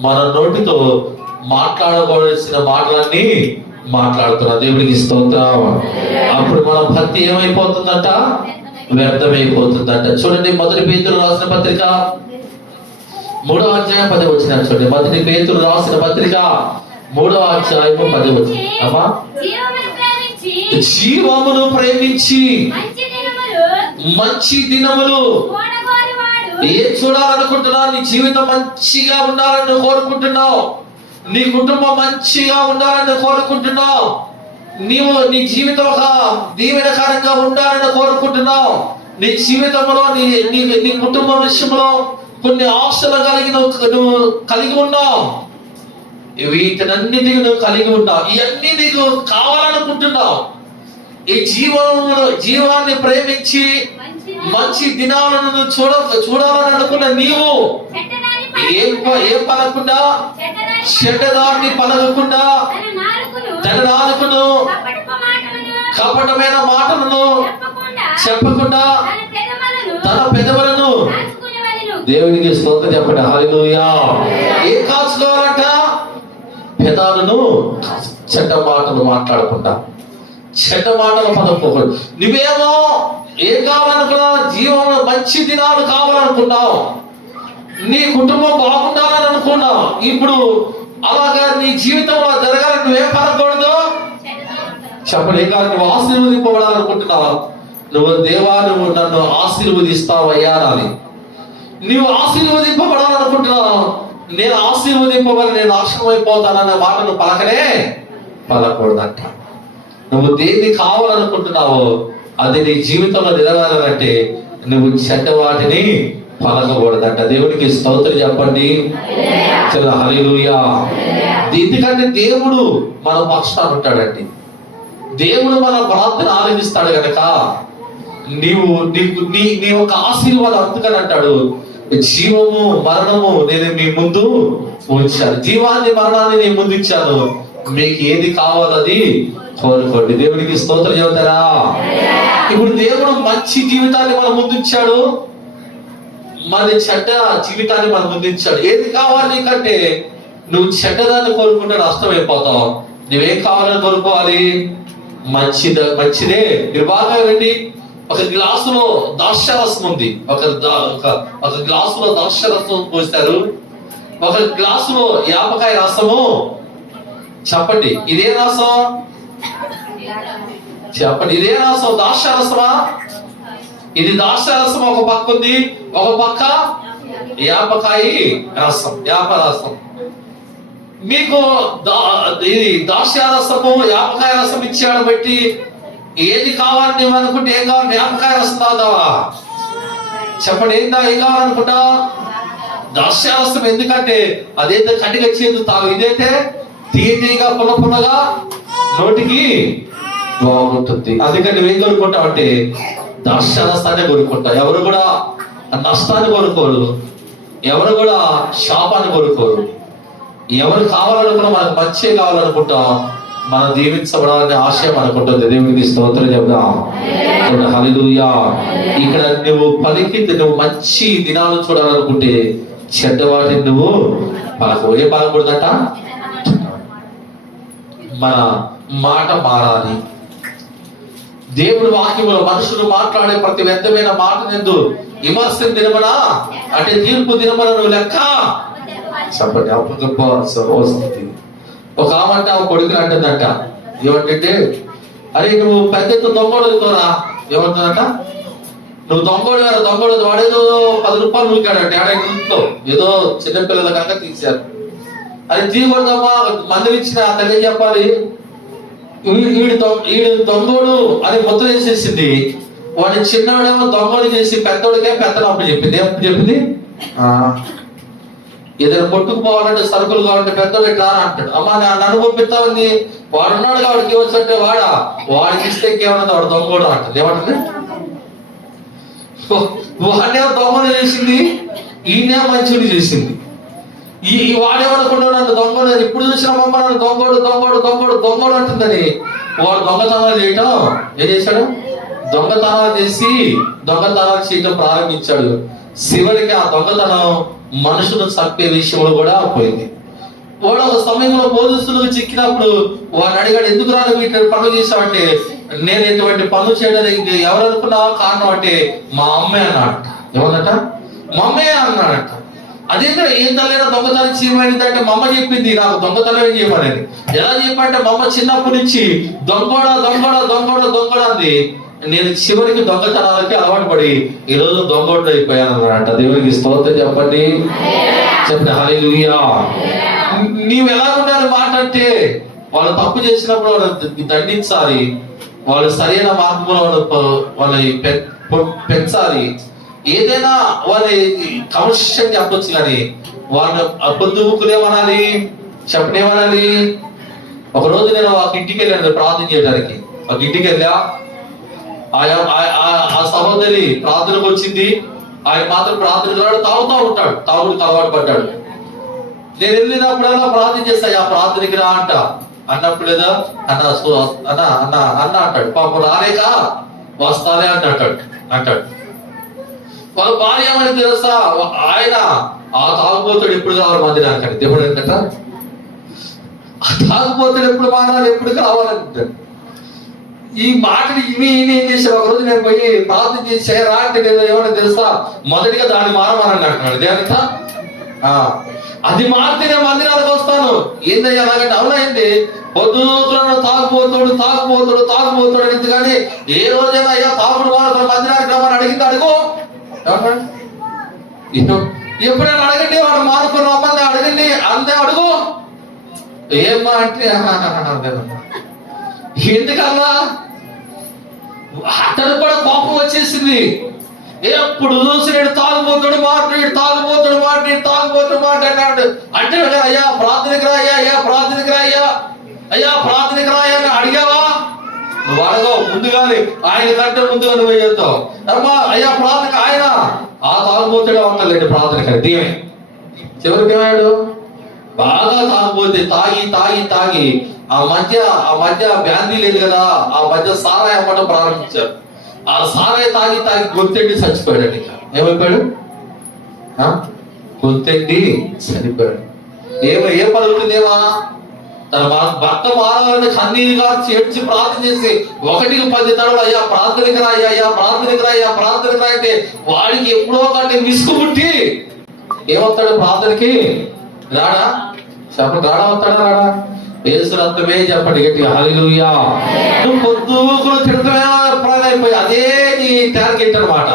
మన నోటితో మాట్లాడవలసిన మాటలన్నీ మాట్లాడుతున్నాం. దేవుడికి స్తోత్రం. అప్పుడు మన భక్తి ఏమైపోతుందంట? వ్యర్థమైపోతుందంట. చూడండి, మొదటి పేతురు రాసిన పత్రిక 3వ అధ్యాయం 10వ వచనం చూడండి. మొదటి పేతురు రాసిన పత్రిక 3వ అధ్యాయం 10వ వచనం. అమ్మా, జీవమును ప్రేమించి మంచి దినములు ఏం చూడాలనుకుంటున్నావు? నీ జీవితం మంచిగా ఉండాలని కోరుకుంటున్నావు. నీ కుటుంబం మంచిగా ఉండాలని కోరుకుంటున్నావు. నీ జీవితం ఒక దీవెనకరంగా ఉండాలని కోరుకుంటున్నావు. నీ జీవితంలో నీ కుటుంబం విషయంలో కొన్ని ఆశలు నువ్వు కలిగి ఉన్నావు. వీటన్నిటిని నువ్వు కలిగి ఉన్నావు. ఇవన్నీ నీకు కావాలనుకుంటున్నావు. ఈ జీవాన్ని ప్రేమించి మంచి దినాలను చూడాలని అనుకున్న నీవు ఏం పలకుండా, చెడ్డదాన్ని పలకకుండా, తన నాలుకను కపటమైన మాటలను చెప్పకుండా తన పెదవులను దేవునికి స్తోత్రం చెప్పండి. హల్లెలూయా. ఏం కాచుకోవాలంట? పెదాలను చెడ్డ మాటలు మాట్లాడకుండా, చెడ్డ మాటలు పలుకోకూడదు. నువ్వేమో ఏం కావాలనుకున్నావు? జీవం మంచి దినాలు కావాలనుకున్నావు. నీ కుటుంబం బాగుండాలని అనుకున్నావు. ఇప్పుడు అలాగా నీ జీవితంలో జరగాలని నువ్వేం పలకూడదు? చెప్పండి. ఏం కాదు, నువ్వు ఆశీర్వదింపబడాలనుకుంటున్నావా? దేవా నువ్వు నన్ను ఆశీర్వదిస్తావు అయ్యా అని నువ్వు ఆశీర్వదింపబడాలనుకుంటున్నావు. నేను ఆశీర్వదింపబడి నేను నాశనం అయిపోతానన్న మాటను పలకూడదంట. నువ్వు దేన్ని కావాలనుకుంటున్నావో అది నీ జీవితంలో నెరవేరాలంటే నువ్వు చెడ్డ వాటిని పలకకూడదంట. దేవునికి స్తోత్రం చెప్పండి. చాలా హల్లెలూయా. ఎందుకంటే దేవుడు మన పక్షాన ఉంటాడండి. దేవుడు మన ప్రార్థన ఆలకిస్తాడు కనుక నీ ఒక ఆశీర్వాదం అందుకని అంటాడు, జీవము మరణము నేను మీ ముందు ఉంచాను, జీవాన్ని మరణాన్ని నేను ముందు ఇచ్చాను, మీకు ఏది కావాలది కోరుకోండి. దేవునికి స్తోత్రం చెబుతారా? ఇప్పుడు దేవుడు మంచి జీవితాన్ని మన ముందుంచాడు, మన చెడ్డ జీవితాన్ని మన ముందుంచాడు. ఏది కావాలి నీకంటే నువ్వు చెడ్డదాన్ని కోరుకుంటే నష్టమైపోతావు. నువ్వేం కావాలని కోరుకోవాలి? మంచిదే. మీరు బాగా రండి. ఒక గ్లాసులో ద్రాక్షరసం ఉంది. ఒక గ్లాసులో ద్రాక్షరసం పోస్తారు. ఒక గ్లాసులో యాపకాయ రసము. చెప్పండి, ఇదే రసం? చెప్పండి, ఇదే రసం? ద్రాక్షరసమా? ఇది ద్రాక్షరసం ఒక పక్క ఉంది, ఒక పక్క యాపకాయ రసం, యాపరసం. మీకు ఇది ద్రాక్షరసము యాపకాయ రసం ఇచ్చాడు బట్టి ఏది కావాలి నువ్వు అనుకుంటే ఏం కావాలి? యాపకాయ రసం తాగుతావా? చెప్పండి, ఏం కావాలనుకుంటా? ద్రాక్షరసం. ఎందుకంటే అదైతే కంటికి వచ్చేది తాగు, ఇదైతే తీయగా పుల్లగా నోటికి బాగుంటుంది. అందుకని నువ్వేం కోరుకుంటావు అంటే ద్రాక్షరసాన్ని కోరుకుంటావు. ఎవరు కూడా నష్టాన్ని కోరుకోరు, ఎవరు కూడా శాపాన్ని కోరుకోరు. ఎవరు కావాలనుకున్నా మనకు మంచి కావాలనుకుంటాం, మనం దీవించబడాలనే ఆశయం అనుకుంటుంది. దేవునికి స్తోత్రం చెప్దాం. హల్లెలూయా. ఇక్కడ నువ్వు పలికి నువ్వు మంచి దినాలు చూడాలనుకుంటే చెడ్డవాటిని నువ్వు పలకవు. ఏ పలకూడదట? మన మాట మారాలి. దేవుడి వాక్యంలో మనుషులు మాట్లాడే ప్రతి వ్యర్థమైన మాట నిందు విమర్శ దినమనా అంటే తీర్పు దినమన నువ్వు లెక్క చెప్పండి. వస్తుంది. ఒక ఆమంటే ఆ కొడుకుని అంటుందంట, ఏమంటే అరే నువ్వు పెద్ద దొంగోడుతోరా, ఏమంటుందంట నువ్వు దొంగోడు వాడేదో 10 రూపాయలు నూకాడంటే ఆడ ఇంట్లో ఏదో చిన్నపిల్లల కనుక తీశారు. అది తీయకూడదమ్మా, మందలిచ్చిన తల్లి చెప్పాలి వీడు దొంగోడు అని ముద్ర వేసేసింది. వాడి చిన్నవాడేమో దొంగోడు చేసి పెద్దోడికే పెద్దలు అప్పుడు చెప్పింది. ఎప్పుడు చెప్పింది? ఏదైనా కొట్టుకుపోవాలంటే సరుకులు కావాలంటే పెద్దోడు ఇట్లా అంటాడు. అమ్మా నన్ను పంపిస్తామంది, వాడున్నాడు వాడికి ఇవ్వచ్చంటే వాడికి ఇస్తే ఇంకేమన్నది వాడు దొంగోడు అంటుంది. ఏమంటుంది? వాడేమో దొంగను చేసింది, ఈయనే మంచిని చేసింది. ఈ వాడేమనుకుంటా నన్ను దొంగ ఇప్పుడు చూసిన మమ్మ నన్ను దొంగోడు అంటుందని వాడు దొంగతనాలు చేయటం ఏం చేశాడు? దొంగతనాలు చేయటం ప్రారంభించాడు. చివరికి ఆ దొంగతనం మనుషులను చంపే విషయంలో కూడా పోయింది. వాడు ఒక సమయంలో పోలీసులకు చిక్కినప్పుడు వాడిని అడిగాడు, ఎందుకు రాను వీటి పనులు చేశావంటే నేను ఎటువంటి పనులు చేయడానికి ఎవరనుకున్నా కారణం అంటే మా అమ్మే అన్నాడట. ఏమన్నట? మా అమ్మే అన్నాడట. అదేంటో ఏం తల్లైనా దొంగతనం చేయమైందంటే మా అమ్మ చెప్పింది నాకు దొంగతనం చేయమని. ఎలా చెప్పంటే మా అమ్మ చిన్నప్పటి నుంచి దొంగోడా అంది. నేను చివరికి దొంగతనాలకి అలవాటు పడి ఈరోజు దొంగోడు అయిపోయాను అన్నమాట. దేవునికి స్తోత్రం చెప్పండి. హల్లెలూయా. నీవు ఎలా ఉండాలి మాట అంటే వాళ్ళు తప్పు చేసినప్పుడు వాళ్ళు దండించాలి, వాళ్ళు సరైన మార్గంలో వాళ్ళని పెంచాలి. ఏదైనా వాళ్ళ కమర్షియల్ చెప్పొచ్చు కానీ వాళ్ళు పొద్దుముకునేమనాలి చెప్పనేమనాలి. ఒకరోజు నేను ఒక ఇంటికి వెళ్ళాను ప్రార్థన చేయడానికి. ఒక ఇంటికి వెళ్ళా, ఆ సహోదరి ప్రార్థనకు వచ్చింది. ఆయన మాత్రం ప్రార్థన తాగుతూ ఉంటాడు, తాగుడికి అలవాటు పడ్డాడు. నేను వెళ్ళినప్పుడల్లా ప్రార్థన చేస్తా, ఆ ప్రార్థనకి రా అన్నప్పుడు లేదా అన్న అంటాడు. పాపం రాలేక వస్తానే అంటాడు. వాళ్ళ భార్య ఏమని తెలుసా? ఆయన ఆ తాగుబోతాడు ఎప్పుడు కావాలి మందిరానికి. దేవుడు ఏంటంట, ఆ తాగుబోతాడు ఎప్పుడు మారాలి, ఎప్పుడు కావాలంటాడు. ఈ మాటలు ఇవి ఏం చేశారు? ఒకరోజు నేను పోయి ప్రార్థన చేసి చేయరా అంటే నేను ఏమన్నా తెలుసా, మొదటిగా దాన్ని మారమారని అంటున్నాడు. దేనిక అది మారితేనే మందిరానికి వస్తాను. ఏందయ్యా అలాగంటే అవునైంది పొద్దున తాగుపోతాడు అనేది కానీ ఏ రోజైనా అయ్యా తాగుడు మారుతాడు మందిరానికి రమ్మని అడిగింది అడుగు. ఎప్పుడైనా అడగండి, వాడు మారుకుని రమ్మని అడగండి అంతే అడుగు. ఏమ్మా అంటే ఎందుకన్నా అతను కూడా కోపం వచ్చేసింది. ఎప్పుడు చూసి నేను తాగుపోతాడు మాట్లాడు అంటే అయ్యా ప్రార్థనకి రాయ్యా అని అడిగావా? నువ్వు అడగవు, ముందుగానే ఆయన కంటే ముందుగా నువ్వు చేస్తావు. అమ్మా అయ్యా ప్రార్థనకి ఆయన ఆ తాగుపోతాడు అంటలేండి ప్రార్థనకి. దీవే చివరికి ఏమాడు? బాగా తాగుపోతే తాగి ఆ మధ్య బ్యాందీ లేదు కదా, ఆ మధ్య సారాయి అమ్మటం ప్రారంభించారు. ఆ సారాయి తాగి గొంతెండి చచ్చిపోయాడు. ఏమైపోయాడు? గొంతెండి చనిపోయాడు. ఏ పలుకుతుందేమా? తన భర్త మారాలని కన్నీరుగా చేర్చి ప్రార్థన చేసి 1కి 10 తడవలు అయ్యా ప్రార్థనకి రా అంటే వాడికి ఎప్పుడో కంటే విసుగు పుట్టి ఏమవుతాడు? ప్రార్థనకి రాడా? చెప్పండి, రాడా? యేసు రక్తమే చెప్పండి గట్టిగా హల్లెలూయా. నువ్వు పొద్దుకులు తిడతమే ప్రాణమైపోయి అదే నీ టార్గెట్ అనమాట.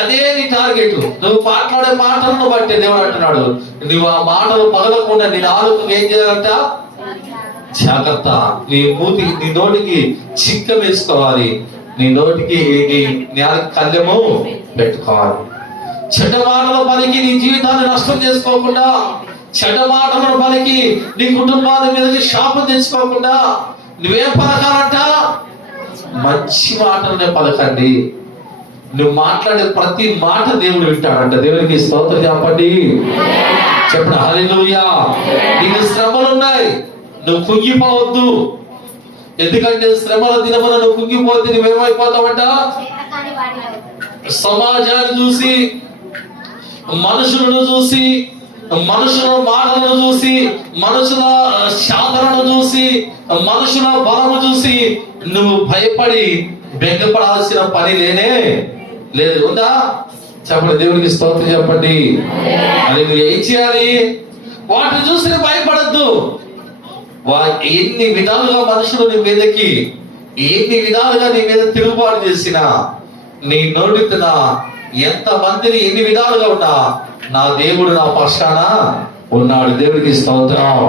అదే నీ టార్గెట్. నువ్వు మాట్లాడే మాటలను బట్టి దేవుడు అంటున్నాడు, నువ్వు ఆ మాటలు పగలకుండా నీ నాలుగు ఏం చేయాలంట? జాగ్రత్త. నీ నోటికి చిక్క వేసుకోవాలి, నీ నోటికి కళ్ళెము పెట్టుకోవాలి. చెడ్డ మాటలు పలికి నీ జీవితాన్ని నష్టం చేసుకోకుండా, చెడ్డ మాటలను పలికి నీ కుటుంబాల మీదకి శాపం తెచ్చుకోకుండా నువ్వేం పలకాలంట? మంచి మాటలనే పలకండి. నువ్వు మాట్లాడే ప్రతి మాట దేవుడు వింటాడంట. దేవునికి స్తోత్రం చెప్పండి. హల్లెలూయా. నీకు శ్రమలు ఉన్నాయి, నువ్వు కుంగిపోవద్దు. ఎందుకంటే శ్రమల దినమున నువ్వు కుంగిపోతే నువ్వేమైపోతావంట? సమాజాన్ని చూసి, మనుషులను చూసి, మనుషుల మాటలను చూసి, మనుషుల శాతనను చూసి, మనుషుల బలము చూసి నువ్వు భయపడి బెంగపడాల్సిన పని లేనే లేదు. ఉందా? చెప్పండి, దేవునికి స్తోత్రం చెప్పండి. అది నువ్వు ఏం చేయాలి? వాటిని చూసి నువ్వు భయపడద్దు. ఎన్ని విధాలుగా మనుషులు నీ మీదకి, ఎన్ని విధాలుగా నీ మీద తిరుగుబాటు చేసినా, నీ నోటిన ఎంత మందిని ఎన్ని విధాలుగా ఉన్నా, నా దేవుడు నా పక్షాన ఉన్నాడు. దేవుడికి స్తోత్రం.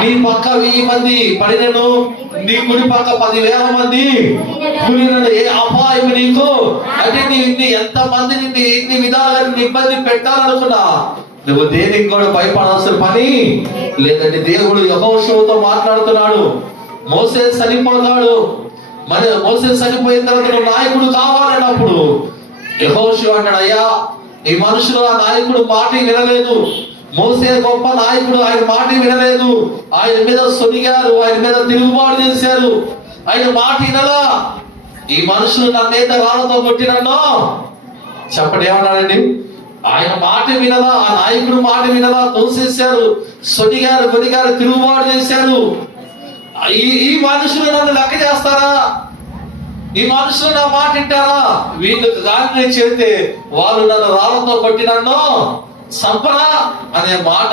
నీ పక్క 1000 మంది పడినను, నీ కుడి పక్క 10,000 మంది కూలినను, ఏ అపాయం నీకు అంటే నీ ఎంత మంది నిన్ను ఎన్ని విధాలుగా ఇబ్బంది పెట్టాలనుకున్నా నువ్వు దేనికి కూడా భయపడాల్సిన పని లేదంటే దేవుడు యెహోషువతో మాట్లాడుతున్నాడు. మోసే చనిపోతాడు. మరి మోసే చనిపోయిన తర్వాత నువ్వు నాయకుడు కావాలన్నప్పుడు యెహోషువ అంటాడు, అయ్యా ఈ మనుషులు ఆ నాయకుడు మాట వినలేదు. మోసే గొప్ప నాయకుడు, ఆయన మాట వినలేదు. ఆయన మీద సొనిగారు, ఆయన మీద తిరుగుబాటు చేశారు. ఆయన మాట వినలా. ఈ మనుషులు నన్నేత రాళ్ళతో కొట్టినన్నో చెప్పండి, ఏమన్నాడండి? ఆయన మాట వినలా, ఆ నాయకుడు మాట వినలా, తోసేశారు, సొనిగారు, కొనిగారు, తిరుగుబాటు చేశారు. ఈ మనుషులు నన్ను లెక్క చేస్తారా? ఈ మనుషులు నా మాట వింటారా? వీళ్ళకి కానీ నేను చేస్తే వాళ్ళు నన్ను రాళ్ళతో కొట్టినన్నో సంపరా అనే మాట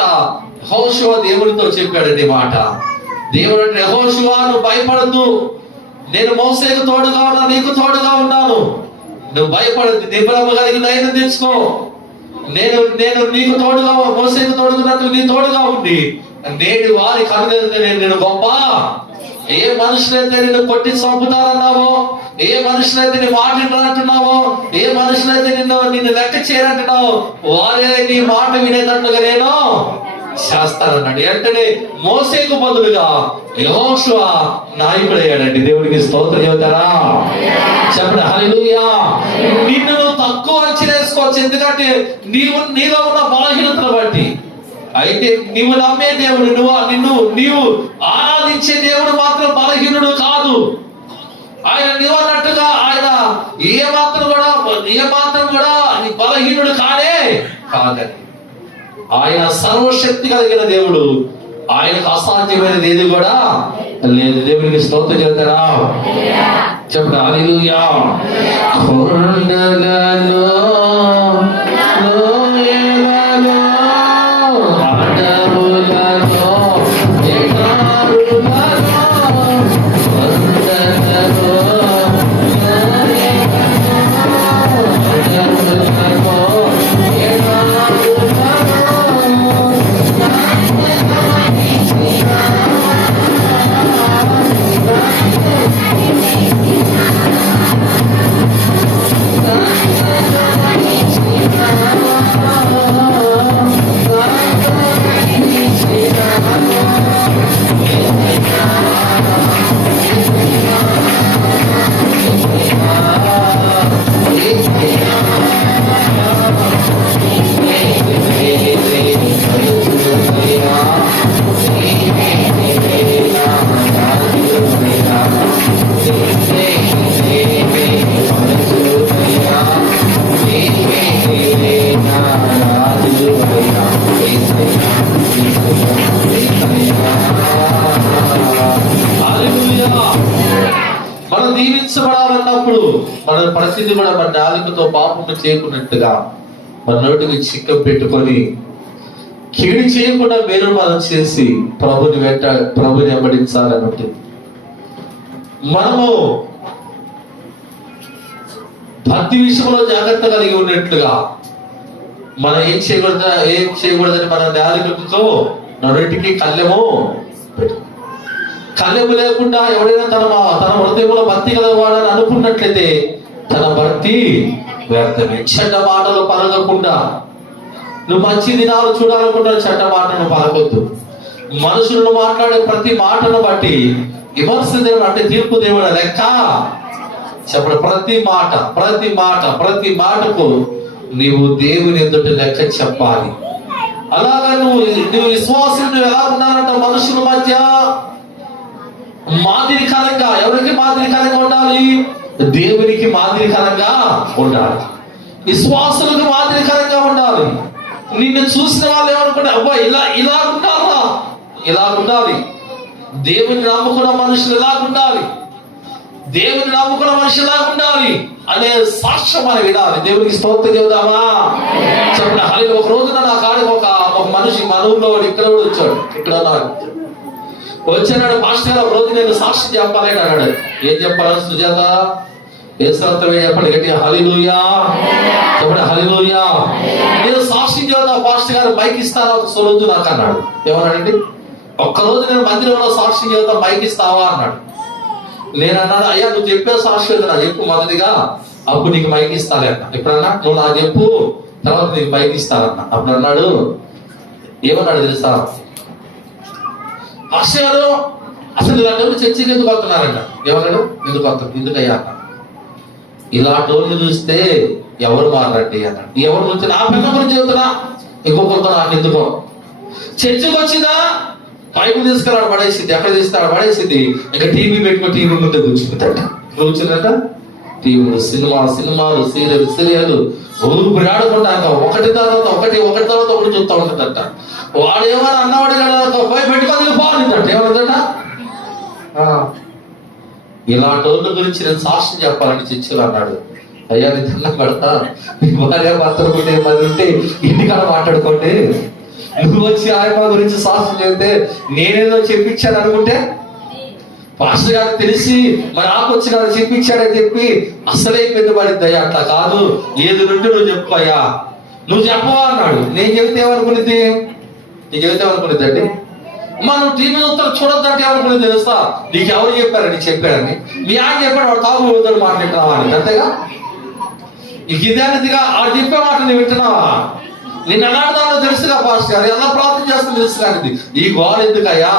యెహోషువ దేవుడితో చెప్పాడండి. మాట దేవుడు అంటే, యెహోషువ నువ్వు భయపడద్దు, నేను మోసేకు తోడుగా ఉన్నా, నీకు తోడుగా ఉన్నాను, నువ్వు భయపడద్దు, నిబ్బరము కలిగి ధైర్యం తెచ్చుకో. నేను నీకు తోడుగా, మోసేకు తోడుగున్నట్టు నీ తోడుగా ఉండి నేడు వారి కనుగొని నేను గొప్ప. ఏ మనుషులైతే నిన్ను కొట్టి చంపుతారన్నావో, ఏ మనుషులైతే నీ మాట వింటారంటున్నావో, ఏ మనుషులైతే నిన్ను లెక్క చేయరంటున్నావో, వారే నీ మాట వినేటట్లుగా నేను చేస్తానన్నాడు. వెంటనే మోసేకు బదులుగా యెహోషువ నాయకుడయ్యాడండి. దేవుడికి స్తోత్రం చెబుతారా? చెప్పండి హల్లెలూయా. నిన్ను నువ్వు తక్కువ అంచనా వేసుకోవచ్చు, ఎందుకంటే నీలో ఉన్న బలహీనతను బట్టి. అయితే నీవు నమ్మే దేవుడు, నీవు ఆరాధించే దేవుడు మాత్రం బలహీనుడు కాదు. ఆయన నీవు అన్నట్టుగా ఆయన ఏమాత్రం కూడా బలహీనుడు కాదని. ఆయన సర్వశక్తి కలిగిన దేవుడు. ఆయనకు అసాధ్యమైనది ఏది కూడా లేదు. దేవునికి స్తోత్రం చెబుతారా? చెప్పండి హల్లెలూయా. కొండలలో మనం దీవించబడాలన్నప్పుడు మన పరిస్థితి కూడా మన నాలుకతో పాపము చేయకున్నట్టుగా మన నోటికి చిక్కం పెట్టుకొని కీడు చేయకుండా వేరు మనం చేసి ప్రభుని వెంబడించాలన్నట్టు మనము భక్తి విషయంలో జాగ్రత్త కలిగి ఉన్నట్లుగా మనం ఏం చేయకూడదని మన నాలుకతో నోటికి కళ్ళెము లేకుండా ఎవరైనా తన హృదయంలో భక్తి కలవాడని అనుకున్నట్లయితే తన భక్తి వ్యర్థమే. చెడ్డ మాటలు పలకకుండా, నువ్వు మంచి దినాలు చూడాలనుకుంటే చెడ్డ మాటను పలకొద్దు. మనుషులను మాట్లాడే ప్రతి మాటను బట్టి విమర్శ దేవుడు అంటే తీర్పు దేవుడు లెక్క చెప్పడు. ప్రతి మాటకు నీవు దేవుని ఎదుట లెక్క చెప్పాలి. అలాగా నువ్వు విశ్వాసం ఎలా ఉన్నారంట మనుషుల మధ్య మాదిరికరంగా, ఎవరికి మాదిరికరంగా ఉండాలి? దేవునికి మాదిరికరంగా ఉండాలి. విశ్వాసులకు మాదిరికరంగా ఉండాలి. నిన్ను చూసిన వాళ్ళు ఏమనుకుంటారు? అబ్బా ఇలా ఉండాలా, ఇలా ఉండాలి. దేవుని నమ్ముకున్న మనుషులు ఇలా ఉండాలి, దేవుని నమ్ముకున్న మనుషులు ఇలా ఉండాలి అనే సాక్ష్యం మనం వినాలి. దేవునికి స్తోత్రం చెబుదామా? చెప్పండి హల్లెలూయా. ఒక రోజున నా కాడికి ఒక మనిషి మన ఊర్లో ఇక్కడ కూడా వచ్చాడు. ఇక్కడ వచ్చాడు మాస్టర్ గారు, ఒక రోజు నేను సాక్ష్యం చెప్పాలని అన్నాడు. ఏం చెప్పాలని? సుజాత ఏసంతమే చెప్పండి గట్టిగా హల్లెలూయా చెప్పండి హల్లెలూయా. నేను సాక్ష్యం చెబుతా పాస్టర్ గారు, మైక్ ఇస్తారా ఒక రోజు నాకు అన్నాడు. ఏమన్నాడండి? ఒక్కరోజు నేను మందిరంలో సాక్ష్యం చెబుతా, మైక్ ఇస్తావా అన్నాడు. నేను అన్నాడు, అయ్యా నువ్వు చెప్పే సాక్ష్యం నాకు చెప్పు మొదటిగా, అప్పుడు నీకు మైక్ ఇస్తాలే అన్న. ఎప్పుడన్నా నువ్వు నాకు చెప్పు, తర్వాత నీకు మైక్ ఇస్తానన్న. అప్పుడు అన్నాడు, ఏమన్నాడు తెలుసా? పాస్టర్ గారు అసలు ఇలాంటి చర్చికి ఎందుకు వస్తున్నారంట. ఏమన్నాడు? ఎందుకయ్యా అన్న. ఇలాంటి రోజులు చూస్తే ఎవరు మారండి అన్నాడు. ఎవరు గురించి? నా పిల్లల గురించి చెబుతున్నా, ఇంకొకరితో నాకు ఎందుకో. చర్చికి వచ్చిందా బైబుల్ తీసుకురాడు పడేసింది. ఎక్కడ తీస్తాడు పడేసింది. ఇంకా టీవీ పెట్టుకో, టీవీ ముందే కూర్చుందట. టీవీలు, సినిమాలు, సీరియల్ ఊరు ఆడకుండా ఒకటి తర్వాత ఒకటి చూస్తూ ఉంటుందట. వాడు ఏమైనా అన్నవాడు కదా పోయి పెట్టుకోవాలి బాగుంటుందట. ఏమన్నదట? ఇలాంటి రోజుల గురించి నేను సాక్ష్యం చెప్పాలని చర్చలు అన్నాడు. అయ్యా నీ దండం పెడతా, నీ భార్య భర్తలుకుంటే మరి ఉంటే ఇంటికాడ మాట్లాడుకోండి. నువ్వు వచ్చి ఆయమ్మ గురించి సాక్ష్యం చెబితే నేనేదో చెప్పించాను అనుకుంటే, పాస్టర్ గారికి తెలిసి మరి ఆకొచ్చి కదా చెప్పించాడని చెప్పి అసలే పెద్ద పడిద్ది. అయ్యా అట్లా కాదు, ఏది నుండి నువ్వు చెప్పు అయ్యా, నువ్వు చెప్పవా అన్నాడు. నేను చెబితే ఏమనుకునేది? నీకు చెబితే ఏమనుకునేది అండి? మనం టీవీ చూడొద్దంటే ఏమనుకునేది తెలుసా? నీకు ఎవరు చెప్పారని చెప్పారని. మీ ఆయన చెప్పాడు, వాడు తాగు అవుతాడు మాట్లాడుతున్నావా అని. అంతేగా నీకు ఇదేనిదిగా వాడు చెప్పే మాట నువ్వు వింటున్నావా? నిన్ను ఎలాడదానో తెలుసుగా పాస్టర్ గారు, ఎలా ప్రార్థన చేస్తాను తెలుసు. కానీ ఈ గోడ ఎందుకయ్యా?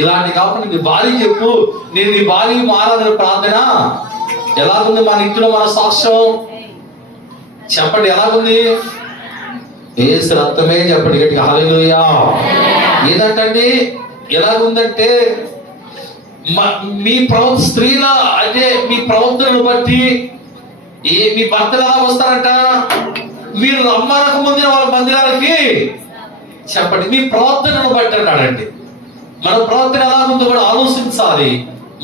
ఇలాంటి కాకుండా నీ భార్య చెప్పు, నేను నీ భార్య మారాలని ప్రార్థన. ఎలాగుంది మన ఇంట్లో మన సాక్ష్యం? చెప్పండి ఎలాగుంది? యేసు రక్తమే. చెప్పండి గట్టిగా హల్లెలూయా. ఏదంటండి ఎలాగుందంటే, మీ స్త్రీల అంటే మీ ప్రవర్తనను బట్టి మీ భర్తలు ఎలా వస్తారంట? మీరు రమ్మనక ముందే వాళ్ళ మందిరాలకి చెప్పండి మీ ప్రవర్తనను బట్టి అన్నాడండి. మన ప్రవర్తన ఎలా ఉందో కూడా ఆలోచించాలి.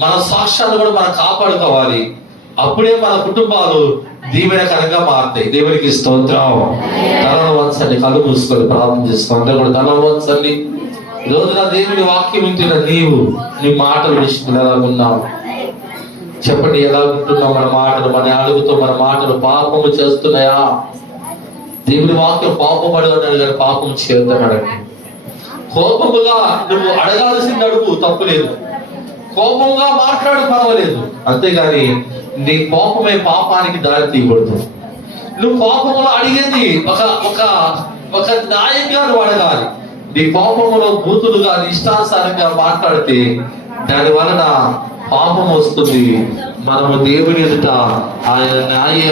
మన సాక్ష్యాన్ని కూడా మనం కాపాడుకోవాలి. అప్పుడే మన కుటుంబాలు దీవెనకరంగా మారుతాయి. దేవునికి స్తోత్రం. తలను వంచండి, కళ్ళు మూసుకొని ప్రార్థన చేసుకోండి. అందరూ కూడా తలను వంచండి. ఈ రోజున దేవుని వాక్యం వింటున్న నీవు నీ మాటలు విషయంలో ఎలా ఉన్నావు? చెప్పండి ఎలా ఉంటున్నావు? మన మాటలు, మన అడుగుతో మన మాటలు పాపము చేస్తున్నాయా? దేవుని వాక్యం పాపపడి ఉన్నాడు కానీ పాపం చేస్తున్నాడండి. కోపముగా నువ్వు అడగాల్సింది అడుగు, తప్పు లేదు. కోపంగా మాట్లాడు, పర్వాలేదు. అంతేగాని నీ కోపమే పాపానికి దారి తీయకూడదు. నువ్వు కోపంలో అడిగేది ఒక న్యాయంగా నువ్వు అడగాలి. నీ కోపంలో బూతులుగా ఇష్టానుసారంగా మాట్లాడితే దాని వలన పాపం వస్తుంది. మనము దేవుని ఎదుట ఆయన న్యాయ